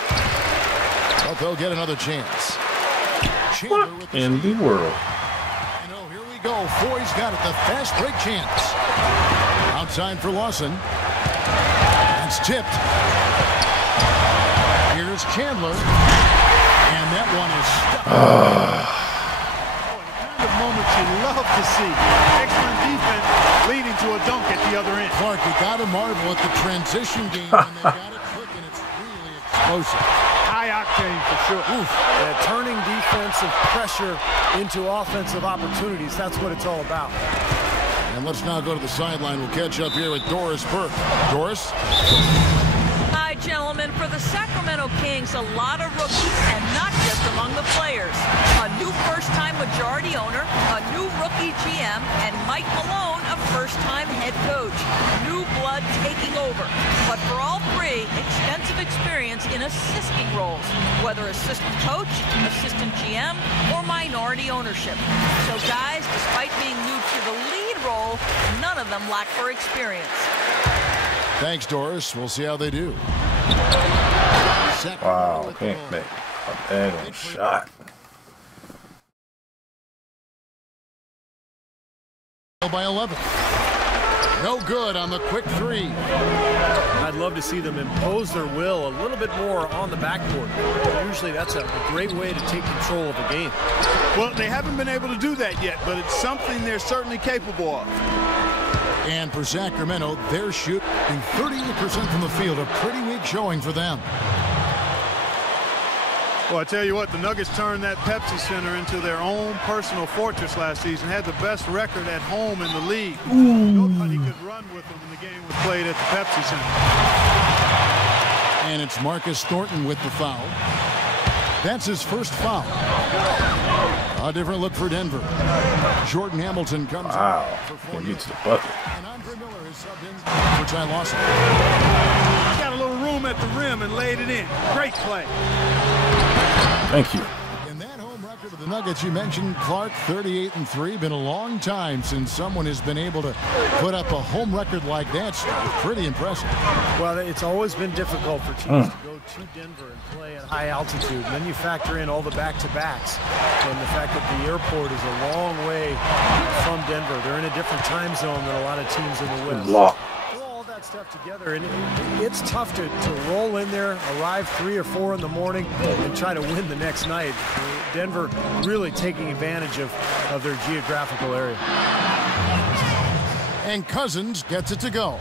Well, they'll get another chance. What in the world? And oh, here we go. Foy's got it. The fast break chance. Outside for Lawson. It's tipped. Here's Chandler. And that one is stuck. The kind of moments you love to see. Excellent defense leading to a dunk at the other end. Clark, you got to marvel at the transition game when they got it clicking. It's really explosive. High octane for sure. Oof. Turning defensive pressure into offensive opportunities. That's what it's all about. And let's now go to the sideline. We'll catch up here with Doris Burke. Doris? Hi, gentlemen. For the Sacramento Kings, a lot of rookies, and not just among the players. A new first-time majority owner, a new rookie GM, and Mike Malone, a first-time head coach. New blood taking over. But for all three, extensive experience in assisting roles, whether assistant coach, assistant GM, or minority ownership. So guys, despite being new to the lead role, none of them lack for experience. Thanks, Doris. We'll see how they do. Wow, can't make a bad shot. By 11. No good on the quick three. I'd love to see them impose their will a little bit more on the backboard. Usually that's a great way to take control of a game. Well, they haven't been able to do that yet, but it's something they're certainly capable of. And for Sacramento, they're shooting 38% from the field. A pretty weak showing for them. Well, I tell you what, the Nuggets turned that Pepsi Center into their own personal fortress last season. Had the best record at home in the league. Nobody could run with them when the game was played at the Pepsi Center. And it's Marcus Thornton with the foul. That's his first foul. A different look for Denver. Jordan Hamilton comes out for 4 Get to the bucket. And Andre Miller is subbed in for Ty Lawson. Got a little room at the rim and laid it in. Great play. Thank you. In that home record of the Nuggets, you mentioned Clark, 38-3. Been a long time since someone has been able to put up a home record like that. Pretty impressive. Well, it's always been difficult for teams to go to Denver and play at high altitude. And then you factor in all the back-to-backs and the fact that the airport is a long way from Denver. They're in a different time zone than a lot of teams in the West. Block. Throw all that stuff together, and it's tough to roll in there, arrive 3 or 4 in the morning, and try to win the next night. Denver really taking advantage of their geographical area. And Cousins gets it to go.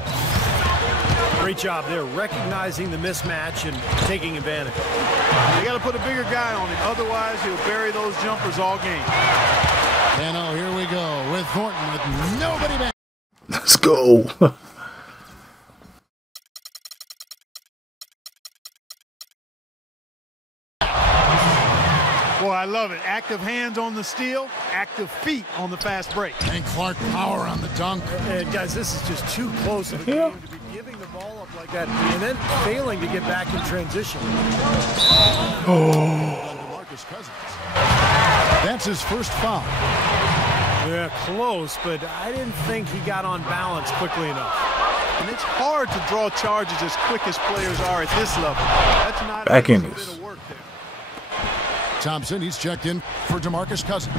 Great job there, recognizing the mismatch and taking advantage. They got to put a bigger guy on him. Otherwise, he'll bury those jumpers all game. And oh, here we go with Thornton with nobody back. Let's go. Boy, I love it. Active hands on the steal, active feet on the fast break. And Clark power on the dunk. And guys, this is just too close of a game to be giving the ball up like that and then failing to get back in transition. DeMarcus Cousins. That's his first foul. Yeah, close, but I didn't think he got on balance quickly enough. And it's hard to draw charges as quick as players are at this level. That's not Back in a this. bit of work there. Thompson, he's checked in for DeMarcus Cousins.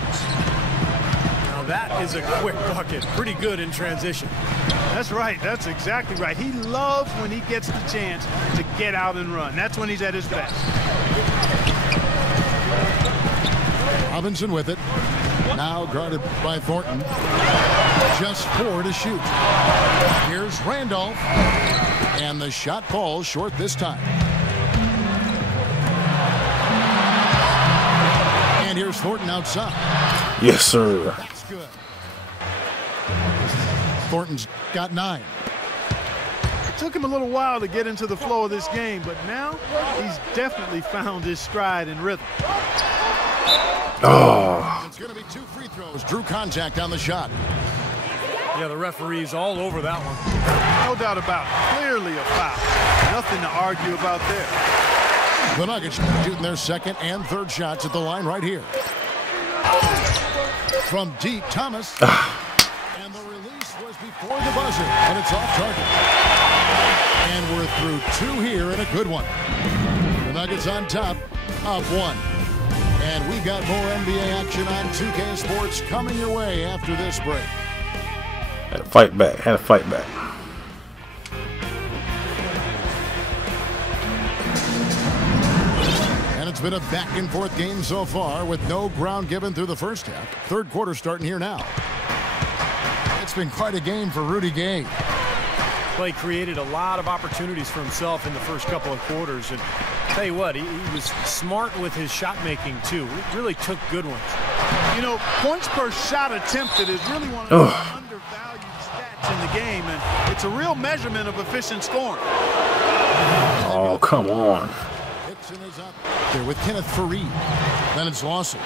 Now that is a quick bucket. Pretty good in transition. That's right. That's exactly right. He loves when he gets the chance to get out and run. That's when he's at his best. Robinson with it. Now guarded by Thornton. Just 4 to shoot. Here's Randolph. And the shot falls short this time. And here's Thornton outside. Yes, sir. That's good. Thornton's got 9. It took him a little while to get into the flow of this game, but now he's definitely found his stride and rhythm. Oh. It's going to be 2 free throws. Drew contact on the shot. Yeah, the referee's all over that one. No doubt about it. Clearly a foul. Nothing to argue about there. The Nuggets shooting their second and third shots at the line right here. From deep, Thomas. And the release was before the buzzer, and it's off target. And we're through 2 here and a good one. The Nuggets on top, up 1. And we've got more NBA action on 2K Sports coming your way after this break. Had to fight back. Had to fight back. And it's been a back-and-forth game so far with no ground given through the first half. Third quarter starting here now. It's been quite a game for Rudy Gay. Clay created a lot of opportunities for himself in the first couple of quarters. And I'll tell you what, he was smart with his shot making too. He really took good ones. You know, points per shot attempted is really one of the undervalued stats in the game, and it's a real measurement of efficient scoring. Oh, come on. Hickson is up there with Kenneth Fareed. Then it's Lawson.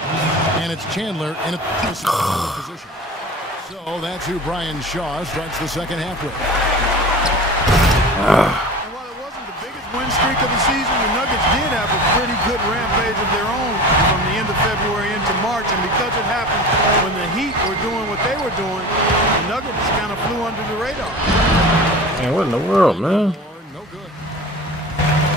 And it's Chandler in a position. So that's who Brian Shaw starts the second half with. And while it wasn't the biggest win streak of the season, the Nuggets did have a pretty good rampage of their own from the end of February into March. And because it happened when the Heat were doing what they were doing, the Nuggets kind of flew under the radar. Man, what in the world, man? No good.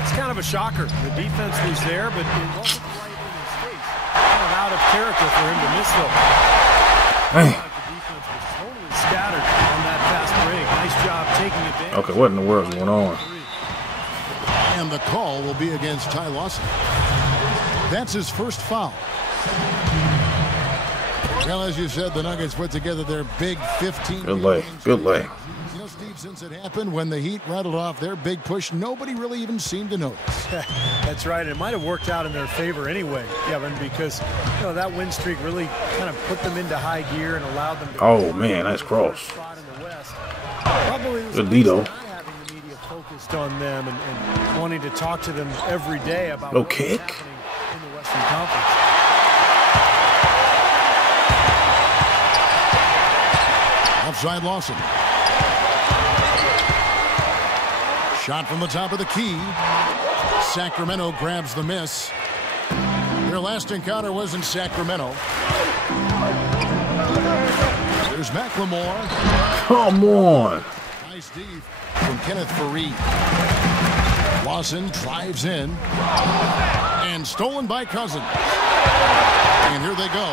It's kind of a shocker. The defense was there, but it wasn't right in his face. Kind of out of character for him to miss though. Man. The defense was totally scattered on that fast break. Okay, what in the world is going on? And the call will be against Ty Lawson. That's his first foul. Well, as you said, the Nuggets put together their big 15. Good lay. Good lay. You know, Steve, since it happened, when the Heat rattled off their big push, nobody really even seemed to notice. That's right. It might have worked out in their favor anyway, Kevin, because that win streak really kind of put them into high gear and allowed them to. Oh man, nice cross. Probably Good Lido. not having the media focused on them and wanting to talk to them every day about No what's kick. happening in the Western Conference. Outside Lawson. Shot from the top of the key. Sacramento grabs the miss. Their last encounter was in Sacramento. There's McLemore. Come on. Nice deep from Kenneth Fareed. Lawson drives in. And stolen by Cousins. And here they go.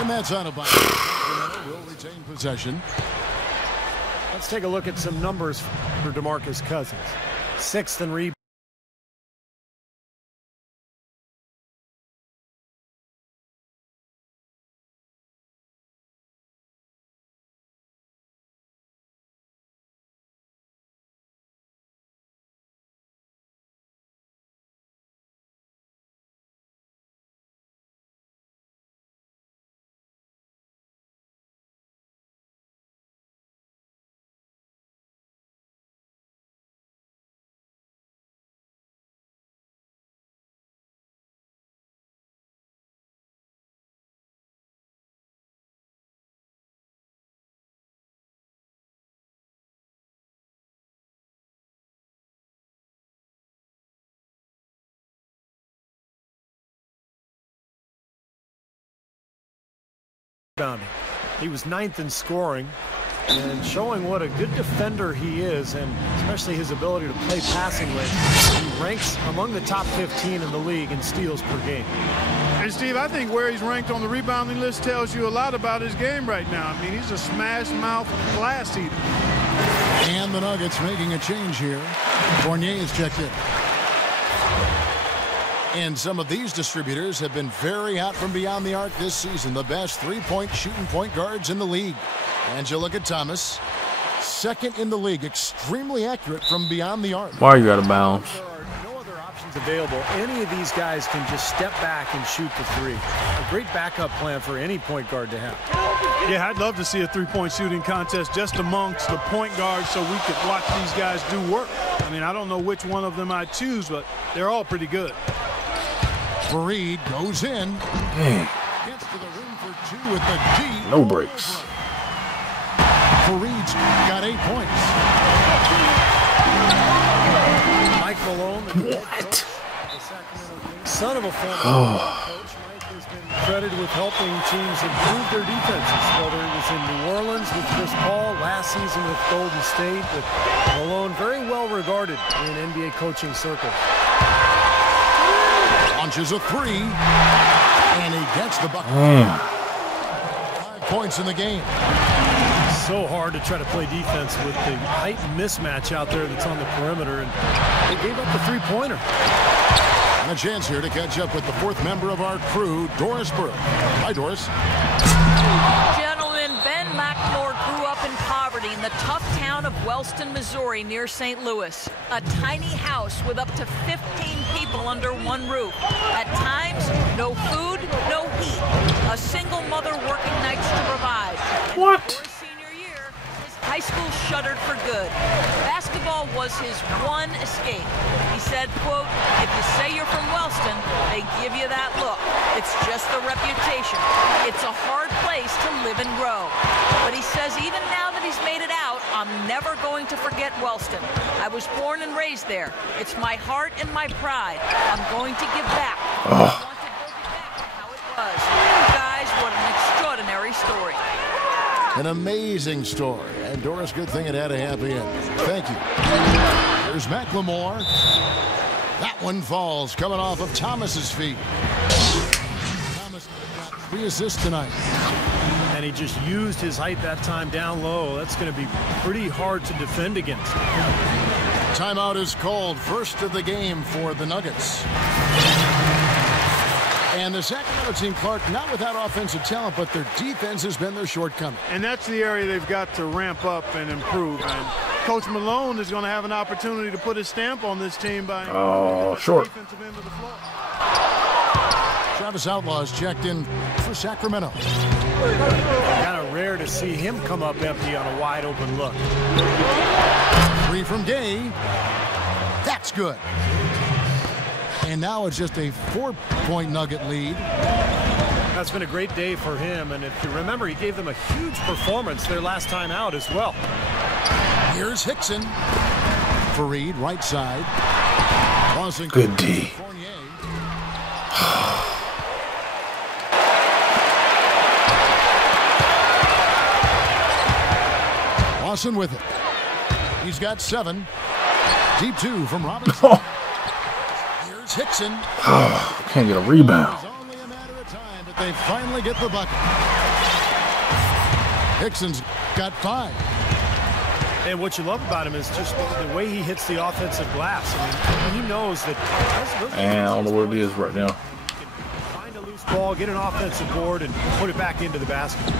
And that's out of bounds. Sacramento will retain possession. Let's take a look at some numbers for DeMarcus Cousins. 6th in rebounds. He was 9th in scoring and showing what a good defender he is, and especially his ability to play passing lanes. He ranks among the top 15 in the league in steals per game. And Steve, I think where he's ranked on the rebounding list tells you a lot about his game right now. I mean, he's a smash mouth glass eater. And the Nuggets making a change here. Fournier is checked in. And some of these distributors have been very hot from beyond the arc this season. The best three-point shooting point guards in the league. And you look at Thomas, 2nd in the league, extremely accurate from beyond the arc. Why are you out of bounds? There are no other options available. Any of these guys can just step back and shoot the three. A great backup plan for any point guard to have. Yeah, I'd love to see a three-point shooting contest just amongst the point guards so we could watch these guys do work. I mean, I don't know which one of them I'd choose, but they're all pretty good. Fareed goes in. Dang. Gets to the rim for 2 with the D. No breaks. Fareed's got 8 points. Mike Malone, the What? the Sacramento Kings, son of a former coach, Mike has been credited with helping teams improve their defenses, whether it was in New Orleans with Chris Paul, last season with Golden State, with Malone very well regarded in NBA coaching circles. Launches a 3. And he gets the bucket. 5 points in the game. So hard to try to play defense with the height mismatch out there that's on the perimeter, and they gave up the three-pointer. And a chance here to catch up with the 4th member of our crew, Doris Burke. Hi, Doris. Gentlemen, Ben McLemore grew up in poverty in the tough town of Wellston, Missouri, near St. Louis. A tiny house with up to 15 people under one roof. At times, no food, no heat. A single mother working nights to provide. What? For his senior year, his high school shuttered for good. Basketball was his one escape. He said, quote, "If you say you're from Wellston, they give you that look. It's just the reputation. It's a hard place to live and grow." But he says even now that he's made it out, I'm never going to forget Wellston. I was born and raised there. It's my heart and my pride. I'm going to give back. I want to go back to how it was. Guys, what an extraordinary story. An amazing story. And Doris, good thing it had a happy end. Thank you. There's McLemore. That one falls, coming off of Thomas's feet. Thomas got 3 assists tonight. And he just used his height that time down low. That's going to be pretty hard to defend against. Timeout is called. First of the game for the Nuggets. And the Sacramento team, Clark, not without offensive talent, but their defense has been their shortcoming. And that's the area they've got to ramp up and improve. And Coach Malone is going to have an opportunity to put his stamp on this team by short. defensive end of the floor. Travis Outlaw's checked in for Sacramento. Kind of rare to see him come up empty on a wide open look. 3 from Gay. That's good. And now it's just a 4-point Nugget lead. That's been a great day for him. And if you remember, he gave them a huge performance their last time out as well. Here's Hickson. Fareed, right side. Good D. Lawson with it. He's got 7. Deep 2 from Robinson. Here's Hickson. Can't get a rebound. It's only a matter of time, but they finally get the bucket. Hickson's got 5. And what you love about him is just the way he hits the offensive glass. I mean, he knows that. And I don't know what it is right now. He can find a loose ball, get an offensive board, and put it back into the basket.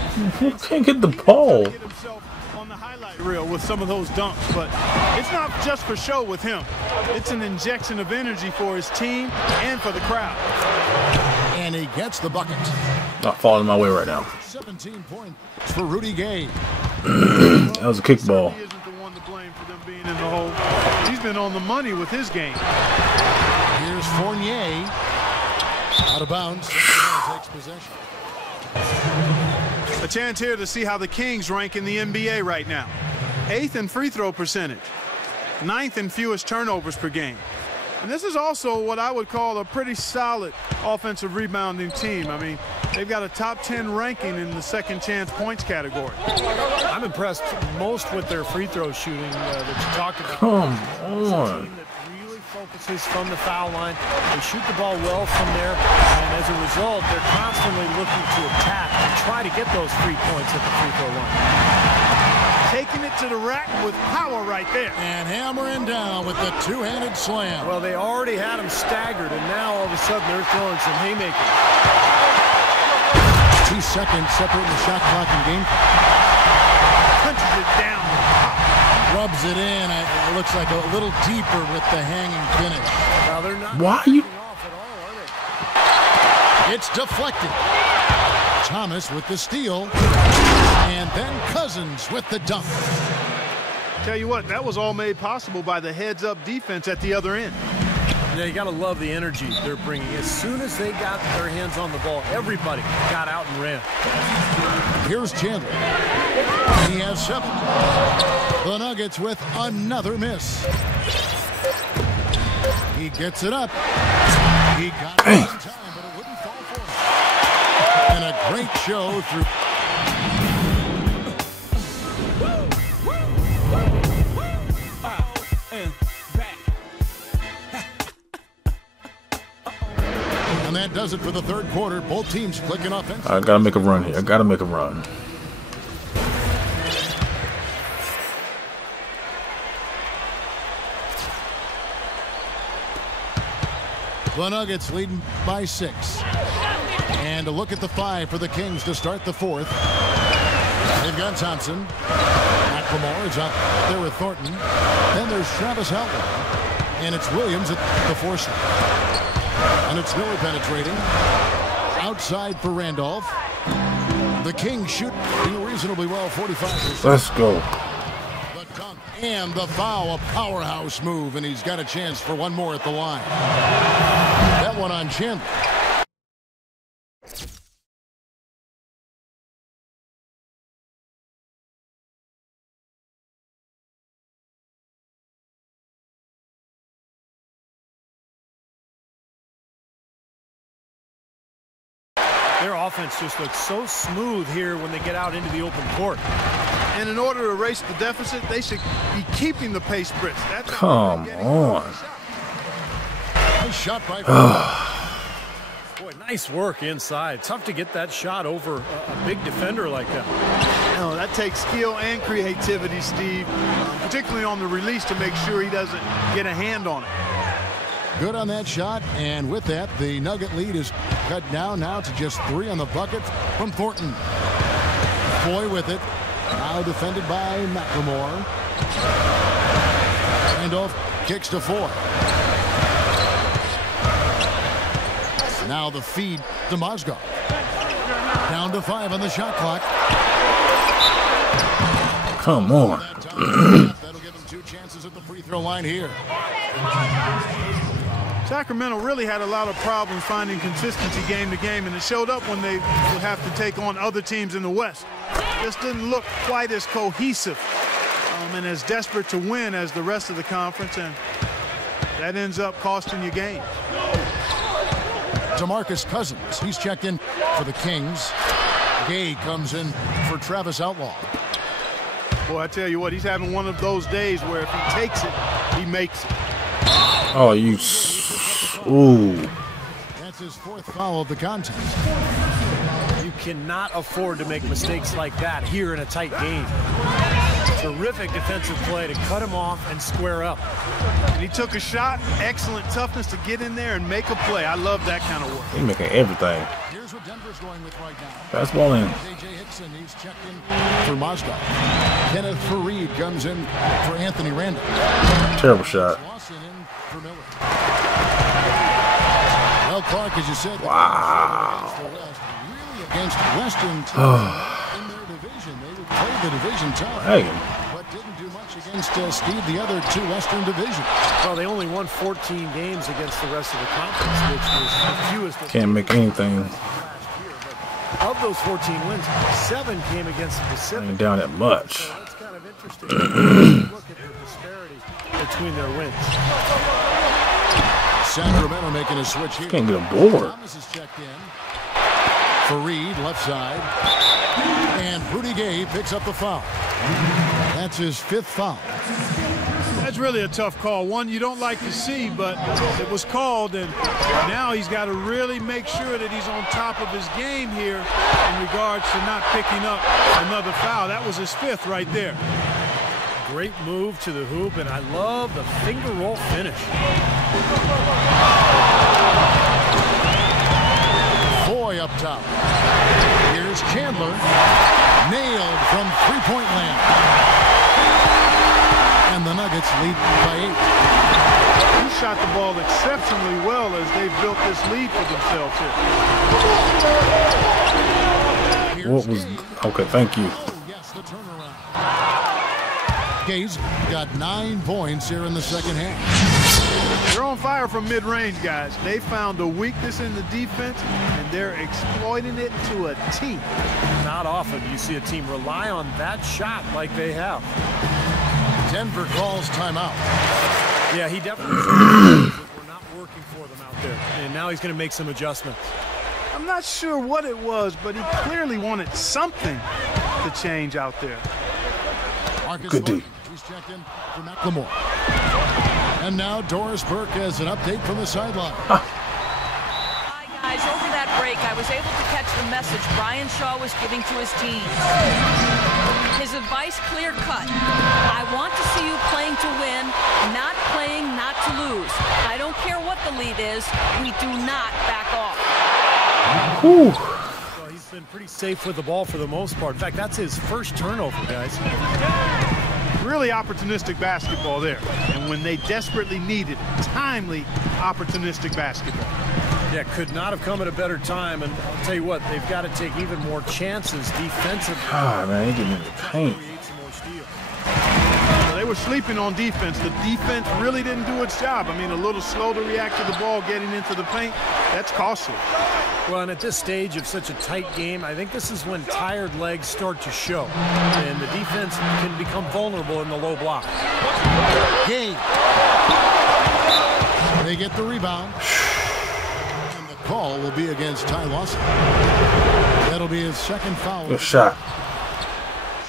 Can't get the ball. Get himself on the highlight reel with some of those dunks, but it's not just for show with him. It's an injection of energy for his team and for the crowd. And he gets the bucket. Not falling my way right now. 17 points for Rudy Gay. That was a kickball. He isn't the one to blame for them being in the hole. He's been on the money with his game. Here's Fournier. Out of bounds. Takes possession. A chance here to see how the Kings rank in the NBA right now. 8th in free throw percentage. 9th in fewest turnovers per game. And this is also what I would call a pretty solid offensive rebounding team. I mean, they've got a top 10 ranking in the second chance points category. I'm impressed most with their free throw shooting that you talked about. Come It's a on. team that really focuses from the foul line. They shoot the ball well from there, and as a result, they're constantly looking to attack and try to get those 3 points at the free throw line. Taking it to the rack with power right there. And hammering down with the two-handed slam. Well, they already had him staggered, and now all of a sudden they're throwing some haymakers. 2 seconds separating the shot clock and game. Punches it down. Rubs it in. It looks like a little deeper with the hanging finish. Now they're not Why are you? off at all, are they? It's deflected. Thomas with the steal. And then Cousins with the dunk. Tell you what, that was all made possible by the heads-up defense at the other end. Yeah, you got to love the energy they're bringing. As soon as they got their hands on the ball, everybody got out and ran. Here's Chandler. He has 7. The Nuggets with another miss. He gets it up. He got it in time, but it wouldn't fall for him. And a great show through. And that does it for the third quarter. Both teams clicking offense. I gotta make a run here. I gotta make a run. The Nuggets leading by 6. And a look at the 5 for the Kings to start the fourth. They've got Thompson. McLemore is up there with Thornton. Then there's Travis Outlaw. And it's Williams at the 4 slot. And it's Miller penetrating. Outside for Randolph. The Kings shoot reasonably well, 45%. Let's go. The dunk and the foul, a powerhouse move, and he's got a chance for one more at the line. That one on Chandler. Their offense just looks so smooth here when they get out into the open court. And in order to erase the deficit, they should be keeping the pace brisk. That's Come on. Nice shot by. Boy, Nice work inside. Tough to get that shot over a big defender like that. No, that takes skill and creativity, Steve, particularly on the release to make sure he doesn't get a hand on it. Good on that shot, and with that, the Nugget lead is cut down now to just 3 on the bucket from Thornton. Foy with it, now defended by McLemore. Randolph kicks to Foy. Now the feed to Mozgov. Down to 5 on the shot clock. Come on. That'll give them 2 chances at the free throw line here. Sacramento really had a lot of problems finding consistency game to game, and it showed up when they would have to take on other teams in the West. Just didn't look quite as cohesive and as desperate to win as the rest of the conference, and that ends up costing you games. DeMarcus Cousins, he's checked in for the Kings. Gay comes in for Travis Outlaw. Boy, I tell you what, he's having one of those days where if he takes it, he makes it. Oh, you. Ooh. That's his 4th foul of the contest. You cannot afford to make mistakes like that here in a tight game. Terrific defensive play to cut him off and square up. And he took a shot, excellent toughness to get in there and make a play. I love that kind of work. He's making everything. Here's what Denver's going with right now. Basketball in. J.J. Hickson, he's checked in for Mozgov. Kenneth Fareed comes in for Anthony Randall. Terrible shot. Lawson in for Miller. Well, Clark, as you said, Wow. really against Western teams in their division. They would play the division tough, Hey. but didn't do much against Steve, the other 2 Western divisions. Well, they only won 14 games against the rest of the conference, which was the fewest. Can't make anything. Of those 14 wins, 7 came against the Pacific. Ain't down that much. So that's kind of interesting. Look at the disparity between their wins. Sacramento making a switch here. Can't get a board. Thomas is checked in. Fareed, left side. And Rudy Gay picks up the foul. That's his 5th foul. That's really a tough call. One you don't like to see, but it was called, and now he's got to really make sure that he's on top of his game here in regards to not picking up another foul. That was his 5th right there. Great move to the hoop, and I love the finger roll finish. Foy up top. Here's Chandler. Nailed from 3-point land. And the Nuggets lead by 8. He shot the ball exceptionally well as they built this lead for themselves here. What was. Okay, thank you. Yes, the turnaround. Gay's got 9 points here in the second half. They're on fire from mid-range, guys. They found a weakness in the defense, and they're exploiting it to a T. Not often you see a team rely on that shot like they have. Denver calls timeout. Yeah, he definitely we're not working for them out there. And now he's going to make some adjustments. I'm not sure what it was, but he clearly wanted something to change out there. Marcus Good D. He's checked in for McLemore. And now Doris Burke has an update from the sideline. Hi, guys. Over that break, I was able to catch the message Brian Shaw was giving to his team. His advice clear-cut. I want to see you playing to win, not playing not to lose. I don't care what the lead is. We do not back off. Whew. Well, he's been pretty safe with the ball for the most part. In fact, that's his first turnover, guys. Really opportunistic basketball there. And when they desperately needed it, timely, opportunistic basketball. Yeah, could not have come at a better time. And I'll tell you what, they've got to take even more chances defensively. God, man, he getting in the paint. Create some more steals. Well, they were sleeping on defense. The defense really didn't do its job. I mean, a little slow to react to the ball getting into the paint. That's costly. Well, and at this stage of such a tight game, I think this is when tired legs start to show. And the defense can become vulnerable in the low block. Gay. They get the rebound. And the call will be against Ty Lawson. That'll be his second foul. Good shot.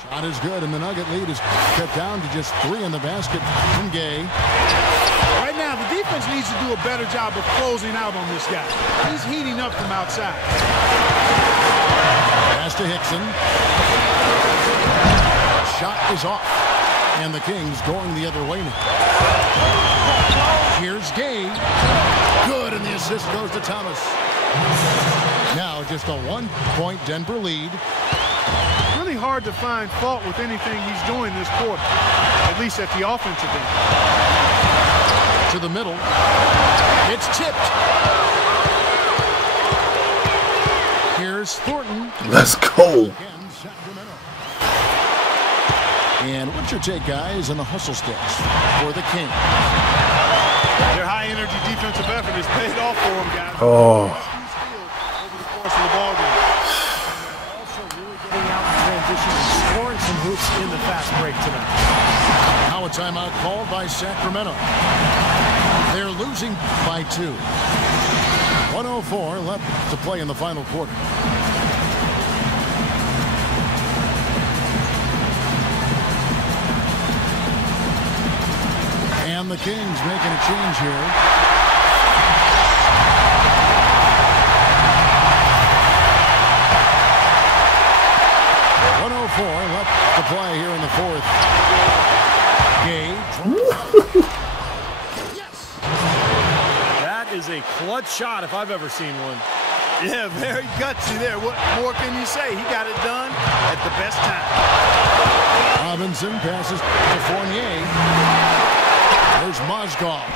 Shot Not as good, and the Nugget lead is cut down to just 3 in the basket from Gay. Right now, the defense needs to do a better job of closing out on this guy. He's heating up from outside. Pass to Hickson. Shot is off, and the Kings going the other way now. Here's Gay. Good, and the assist goes to Thomas. Now just a 1-point Denver lead. Really hard to find fault with anything he's doing this quarter, at least at the offensive end. To the middle. It's tipped. Here's Thornton. Let's go. And what's your take, guys, on the hustle steps for the Kings? Their high-energy defensive effort has paid off for them, guys. Oh. Over the course of the ball game. Also really getting out in transition and scoring some hoops in the fast break tonight. Now a timeout called by Sacramento. They're losing by 2. 1:04 left to play in the final quarter. And the Kings making a change here. Left to play here in the 4th. Gay. Yes. That is a clutch shot if I've ever seen one. Yeah, very gutsy there. What more can you say? He got it done at the best time. Robinson passes to Fournier. There's Mozgov.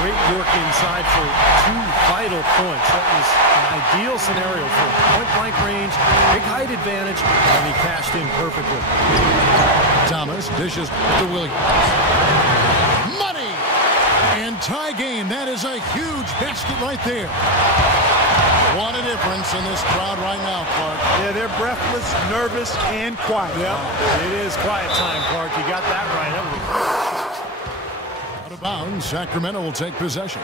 Great work inside for 2 vital points. That was an ideal scenario for point-blank range, big height advantage, and he cashed in perfectly. Thomas dishes to Williams. Money! And tie game. That is a huge basket right there. What a difference in this crowd right now, Clark. Yeah, they're breathless, nervous, and quiet. Yep, it is quiet time, Clark. You got that right. That was out of bounds. Sacramento will take possession.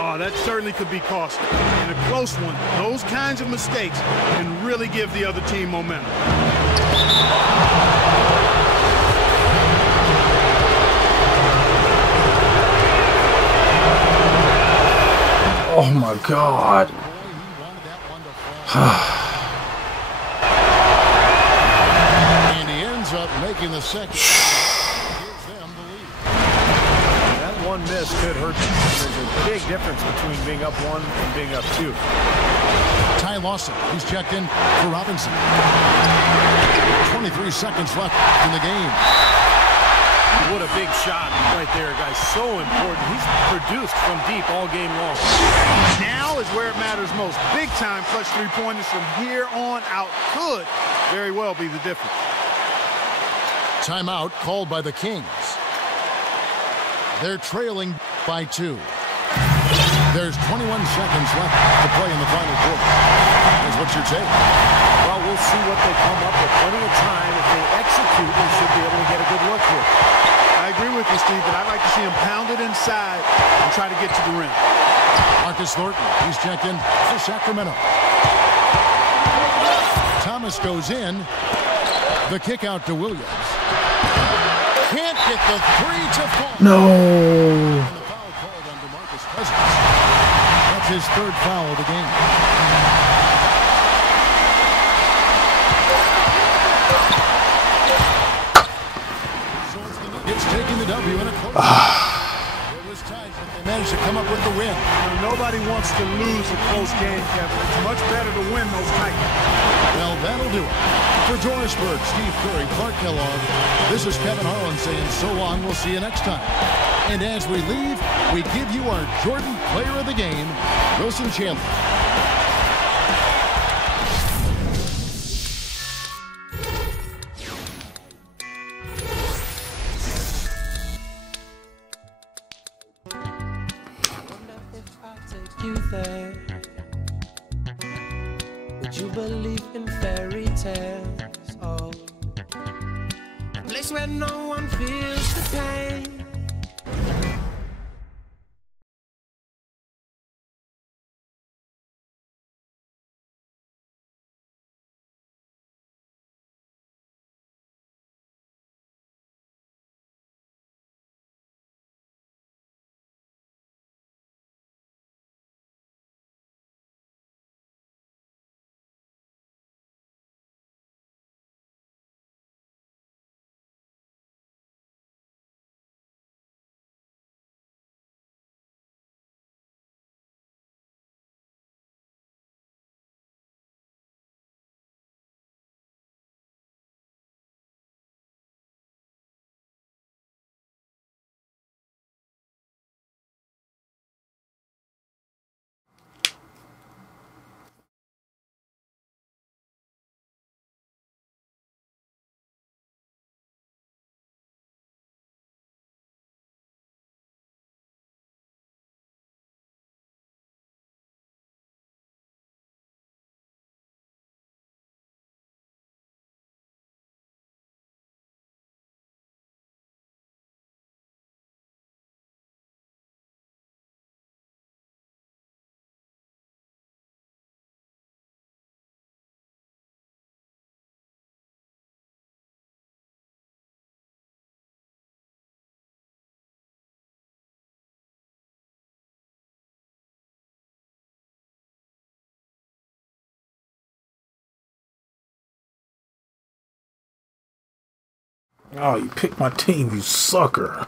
Oh, that certainly could be costly. In a close one, those kinds of mistakes can really give the other team momentum. Oh my God. And he ends up making the second. that one miss could hurt them. There's a big difference between being up 1 and being up 2. Ty Lawson, he's checked in for Robinson. 23 seconds left in the game. What a big shot right there, guys. So important. He's produced from deep all game long. Now is where it matters most. Big time clutch 3-pointers from here on out could very well be the difference. Timeout called by the Kings. They're trailing by 2. There's 21 seconds left to play in the final quarter. What's your take? Well, we'll see what they come up with. Plenty of time. If they execute, they should be able to get a good look here. I agree with you, Steve, but I'd like to see him pound it inside and try to get to the rim. Marcus Thornton, he's checked in for Sacramento. Thomas goes in. The kick out to Williams. Can't get the 3 to fall. No. And the foul called on DeMarcus Cousins. That's his 3rd foul of the game. It's taking the W in a close. It was tight, but they managed to come up with the win. Nobody wants to lose a close game, Kevin. It's much better to win those tight games. Well, that'll do it. For Doris Burke, Steve Curry, Clark Kellogg, this is Kevin Harlan saying so long. We'll see you next time. And as we leave, we give you our Jordan Player of the Game, Wilson Chandler. Would you believe in fairy tales? Oh, a place where no one feels the pain. Oh, you picked my team, you sucker.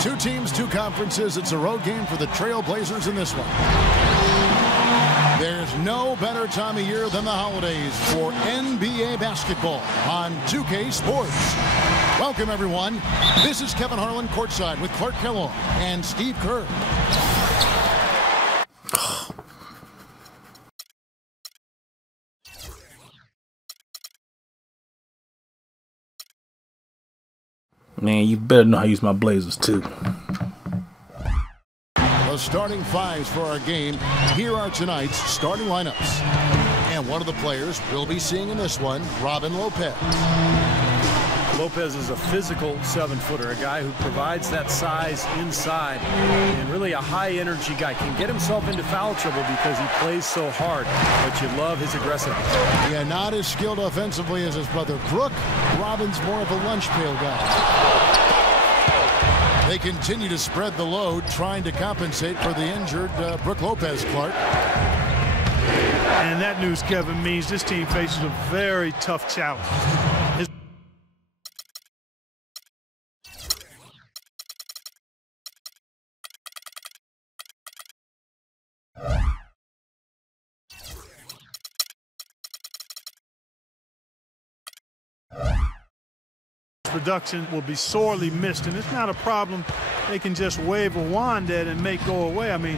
Two teams, two conferences. It's a road game for the Trailblazers in this one. There's no better time of year than the holidays for NBA basketball on 2K Sports. Welcome, everyone. This is Kevin Harlan courtside with Clark Kellogg and Steve Kerr. Man, you better know how to use my Blazers, too. The starting fives for our game. Here are tonight's starting lineups. And one of the players we'll be seeing in this one, Robin Lopez. Lopez is a physical 7-footer, a guy who provides that size inside, and really a high-energy guy. Can get himself into foul trouble because he plays so hard, but you love his aggressiveness. Yeah, not as skilled offensively as his brother Brook. Robin's more of a lunch pail guy. They continue to spread the load, trying to compensate for the injured Brook Lopez, Clark. And that news, Kevin, means this team faces a very tough challenge. Production will be sorely missed, and it's not a problem they can just wave a wand at and make go away. I mean,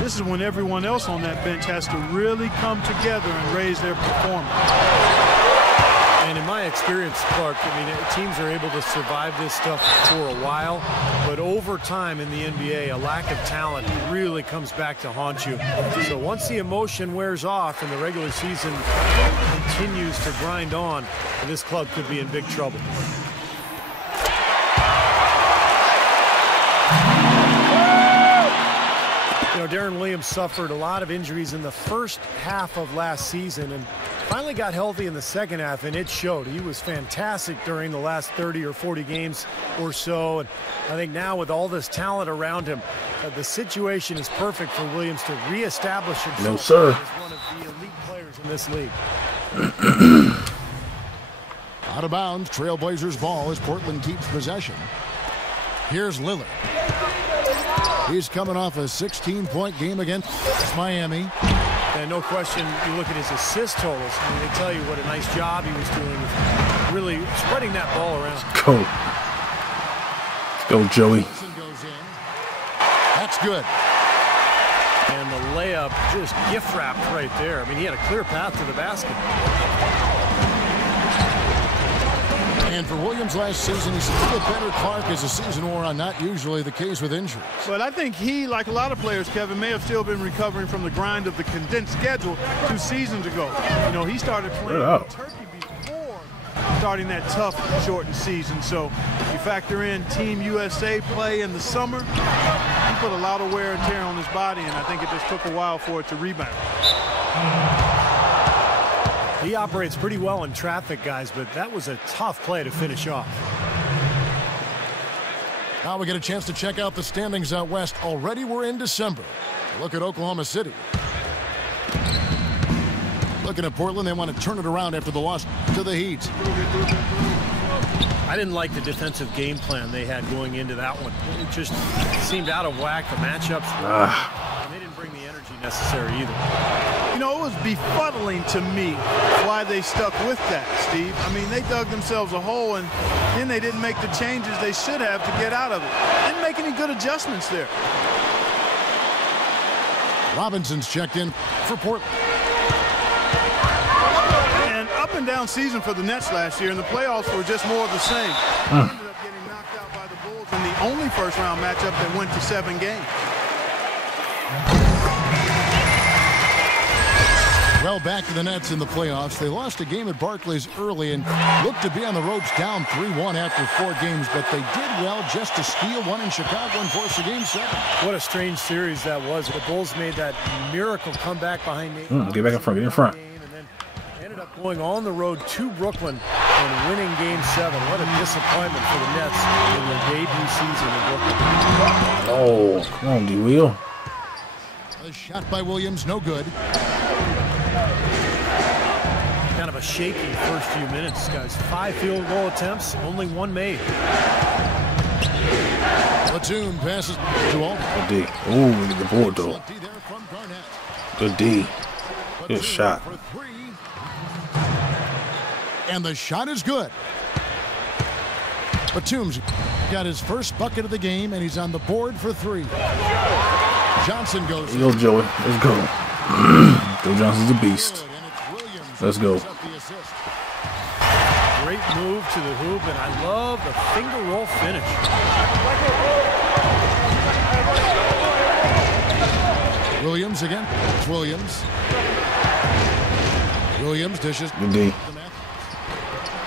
this is when everyone else on that bench has to really come together and raise their performance. And in my experience, Clark, I mean, teams are able to survive this stuff for a while, but over time in the NBA, a lack of talent really comes back to haunt you. So once the emotion wears off and the regular season continues to grind on, this club could be in big trouble. You know, Darren Williams suffered a lot of injuries in the first half of last season and finally got healthy in the second half, and it showed. He was fantastic during the last 30 or 40 games or so, and I think now with all this talent around him, the situation is perfect for Williams to reestablish himself no, sir. as one of the elite players in this league. Out of bounds, Trailblazers ball as Portland keeps possession. Here's Lillard. He's coming off a 16-point game against Miami. And no question, you look at his assist totals, I mean, they tell you what a nice job he was doing with really spreading that ball around. Let's go. Let's go, Joey. That's good. And the layup just gift wrapped right there. I mean, he had a clear path to the basket. And for Williams last season, he's a little better, Clark, as the season wore on. Not usually the case with injuries. But I think he, like a lot of players, Kevin, may have still been recovering from the grind of the condensed schedule 2 seasons ago. You know, he started playing in Turkey before starting that tough, shortened season. So you factor in Team USA play in the summer, he put a lot of wear and tear on his body, and I think it just took a while for it to rebound. He operates pretty well in traffic, guys, but that was a tough play to finish off. Now we get a chance to check out the standings out west. Already we're in December. Look at Oklahoma City. Looking at Portland, they want to turn it around after the loss to the Heat. I didn't like the defensive game plan they had going into that one. It just seemed out of whack. The matchups and they didn't bring the energy necessary either. You know, it was befuddling to me why they stuck with that, Steve. I mean, they dug themselves a hole, and then they didn't make the changes they should have to get out of it. Didn't make any good adjustments there. Robinson's checked in for Portland. And up and down season for the Nets last year, and the playoffs were just more of the same. They ended up getting knocked out by the Bulls in the only first-round matchup that went to 7 games. Well, back to the Nets in the playoffs. They lost a game at Barclays early and looked to be on the ropes down 3-1 after 4 games, but they did well just to steal one in Chicago and force a game 7. What a strange series that was. The Bulls made that miracle comeback behind Nate. Get back in front. Get in front. And then ended up going on the road to Brooklyn and winning game 7. What a disappointment for the Nets in their debut season in Brooklyn. Oh, come on, D-Wheel. A shot by Williams, no good. Kind of a shaky first few minutes, guys. 5 field goal attempts, only 1 made. Platoon passes to Alden. Good D. Ooh, we need the board, though. Good D. Good shot. And the shot is good. Batum's got his first bucket of the game, and he's on the board for 3. Johnson goes. Yo, Joey. Let's go. Joe Johnson's a beast. Let's go. Great move to the hoop, and I love the finger roll finish. Williams again. It's Williams. Williams dishes. Good D.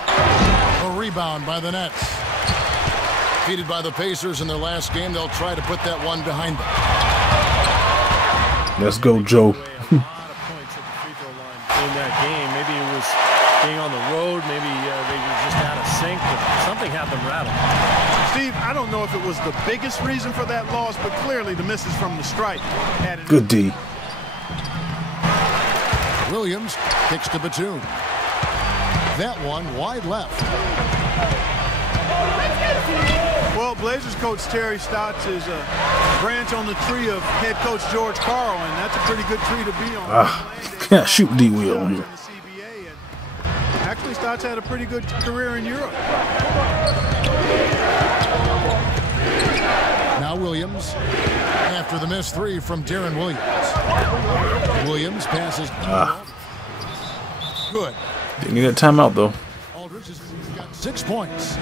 A rebound by the Nets. Defeated by the Pacers in their last game, they'll try to put that one behind them. Let's go, Joe. In that game, maybe it was being on the road, maybe they were just out of sync, but something had them rattled. Steve, I don't know if it was the biggest reason for that loss, but clearly the misses from the stripe had it. Good D. Williams kicks to Batum. That one wide left. Well, Blazers coach Terry Stotts is a branch on the tree of head coach George Karl, and that's a pretty good tree to be on. Can't shoot D-Wheel on here. Actually, Stotts had a pretty good career in Europe. Now Williams after the missed 3 from Darren Williams. Williams passes. Good. Didn't need that timeout, though. Aldridge has got 6 points.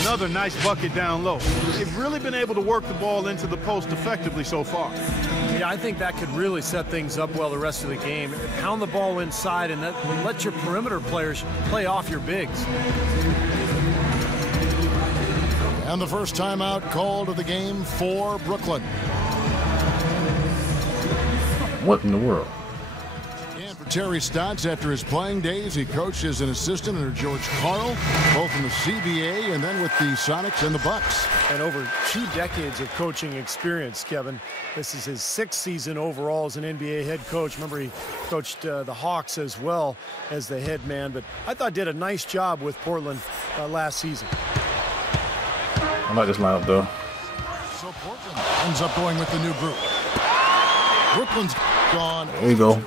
Another nice bucket down low. They've really been able to work the ball into the post effectively so far. Yeah, I think that could really set things up well the rest of the game. Pound the ball inside and let your perimeter players play off your bigs. And the first timeout called of the game for Brooklyn. What in the world? And for Terry Stotts, after his playing days, he coached as an assistant under George Karl, both in the CBA and then with the Sonics and the Bucks. And over 2 decades of coaching experience, Kevin. This is his 6th season overall as an NBA head coach. Remember, he coached the Hawks as well as the head man, but I thought did a nice job with Portland last season. I like this lineup, though. So Portland ends up going with the new group. Brooklyn's gone. There you go.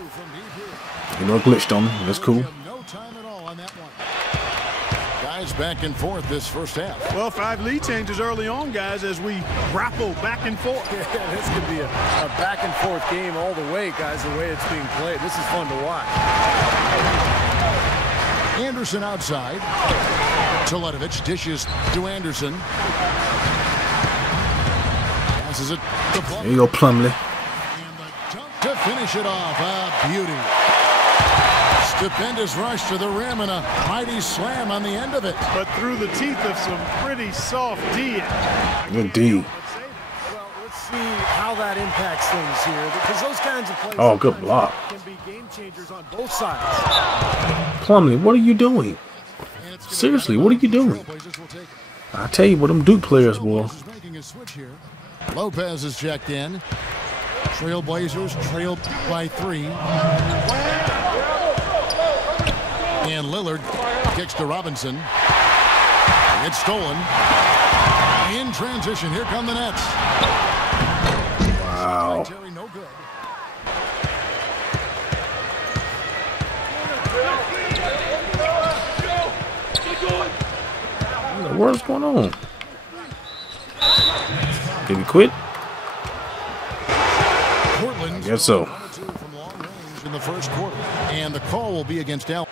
You know, glitched on him. That's cool. No time at all on that one. Guys back and forth this first half. Well, 5 lead changes early on, guys, as we grapple back and forth. Yeah, this could be a back and forth game all the way, guys, the way it's being played. This is fun to watch. Anderson outside. Teletovic dishes to Anderson. Passes it to Plumlee. There you go, Plumlee. To finish it off, a beauty. Stupendous rush to the rim and a mighty slam on the end of it. But through the teeth of some pretty soft D. Good D. Well, let's see how that impacts things here, because those kinds of plays Oh, good block. can be game changers on both sides. Plumlee, what are you doing? Seriously, what are you doing? I tell you what, them Duke players, boy. Lopez is checked in. Trailblazers trailed by 3. And Lillard kicks to Robinson. It's stolen. In transition, here come the Nets. Wow. No good. What's going on? Did he quit? Portland. Guess so. From long range in the first quarter, and the call will be against Al.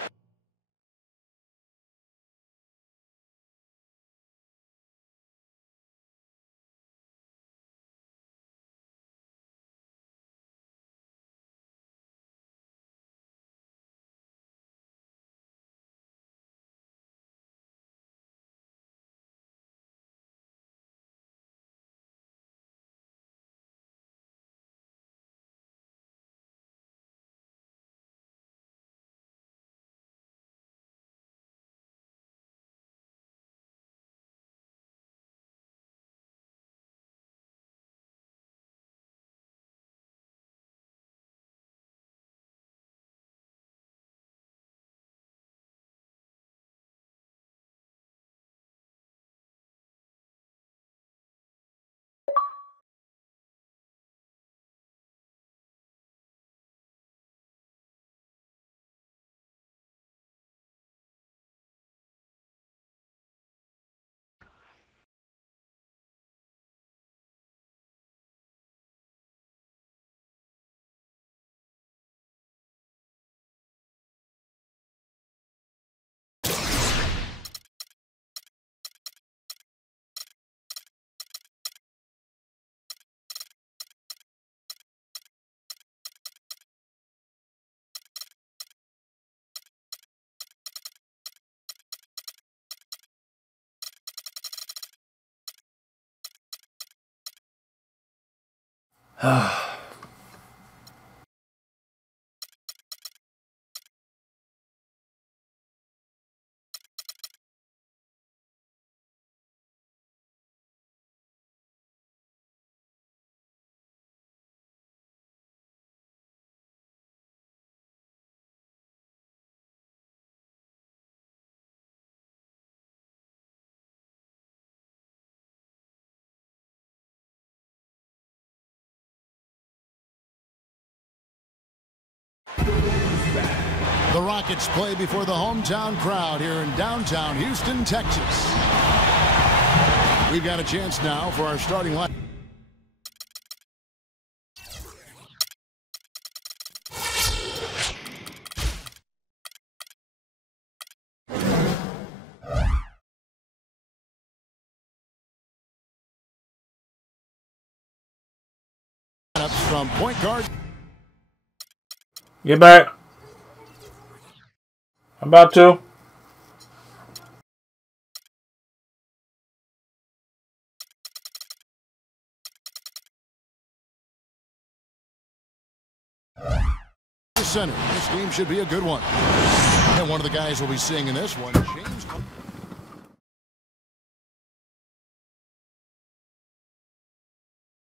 The Rockets play before the hometown crowd here in downtown Houston, Texas. We've got a chance now for our starting line. From point guard. Get back. I'm about to. Center. This game should be a good one. And one of the guys we'll be seeing in this one, James.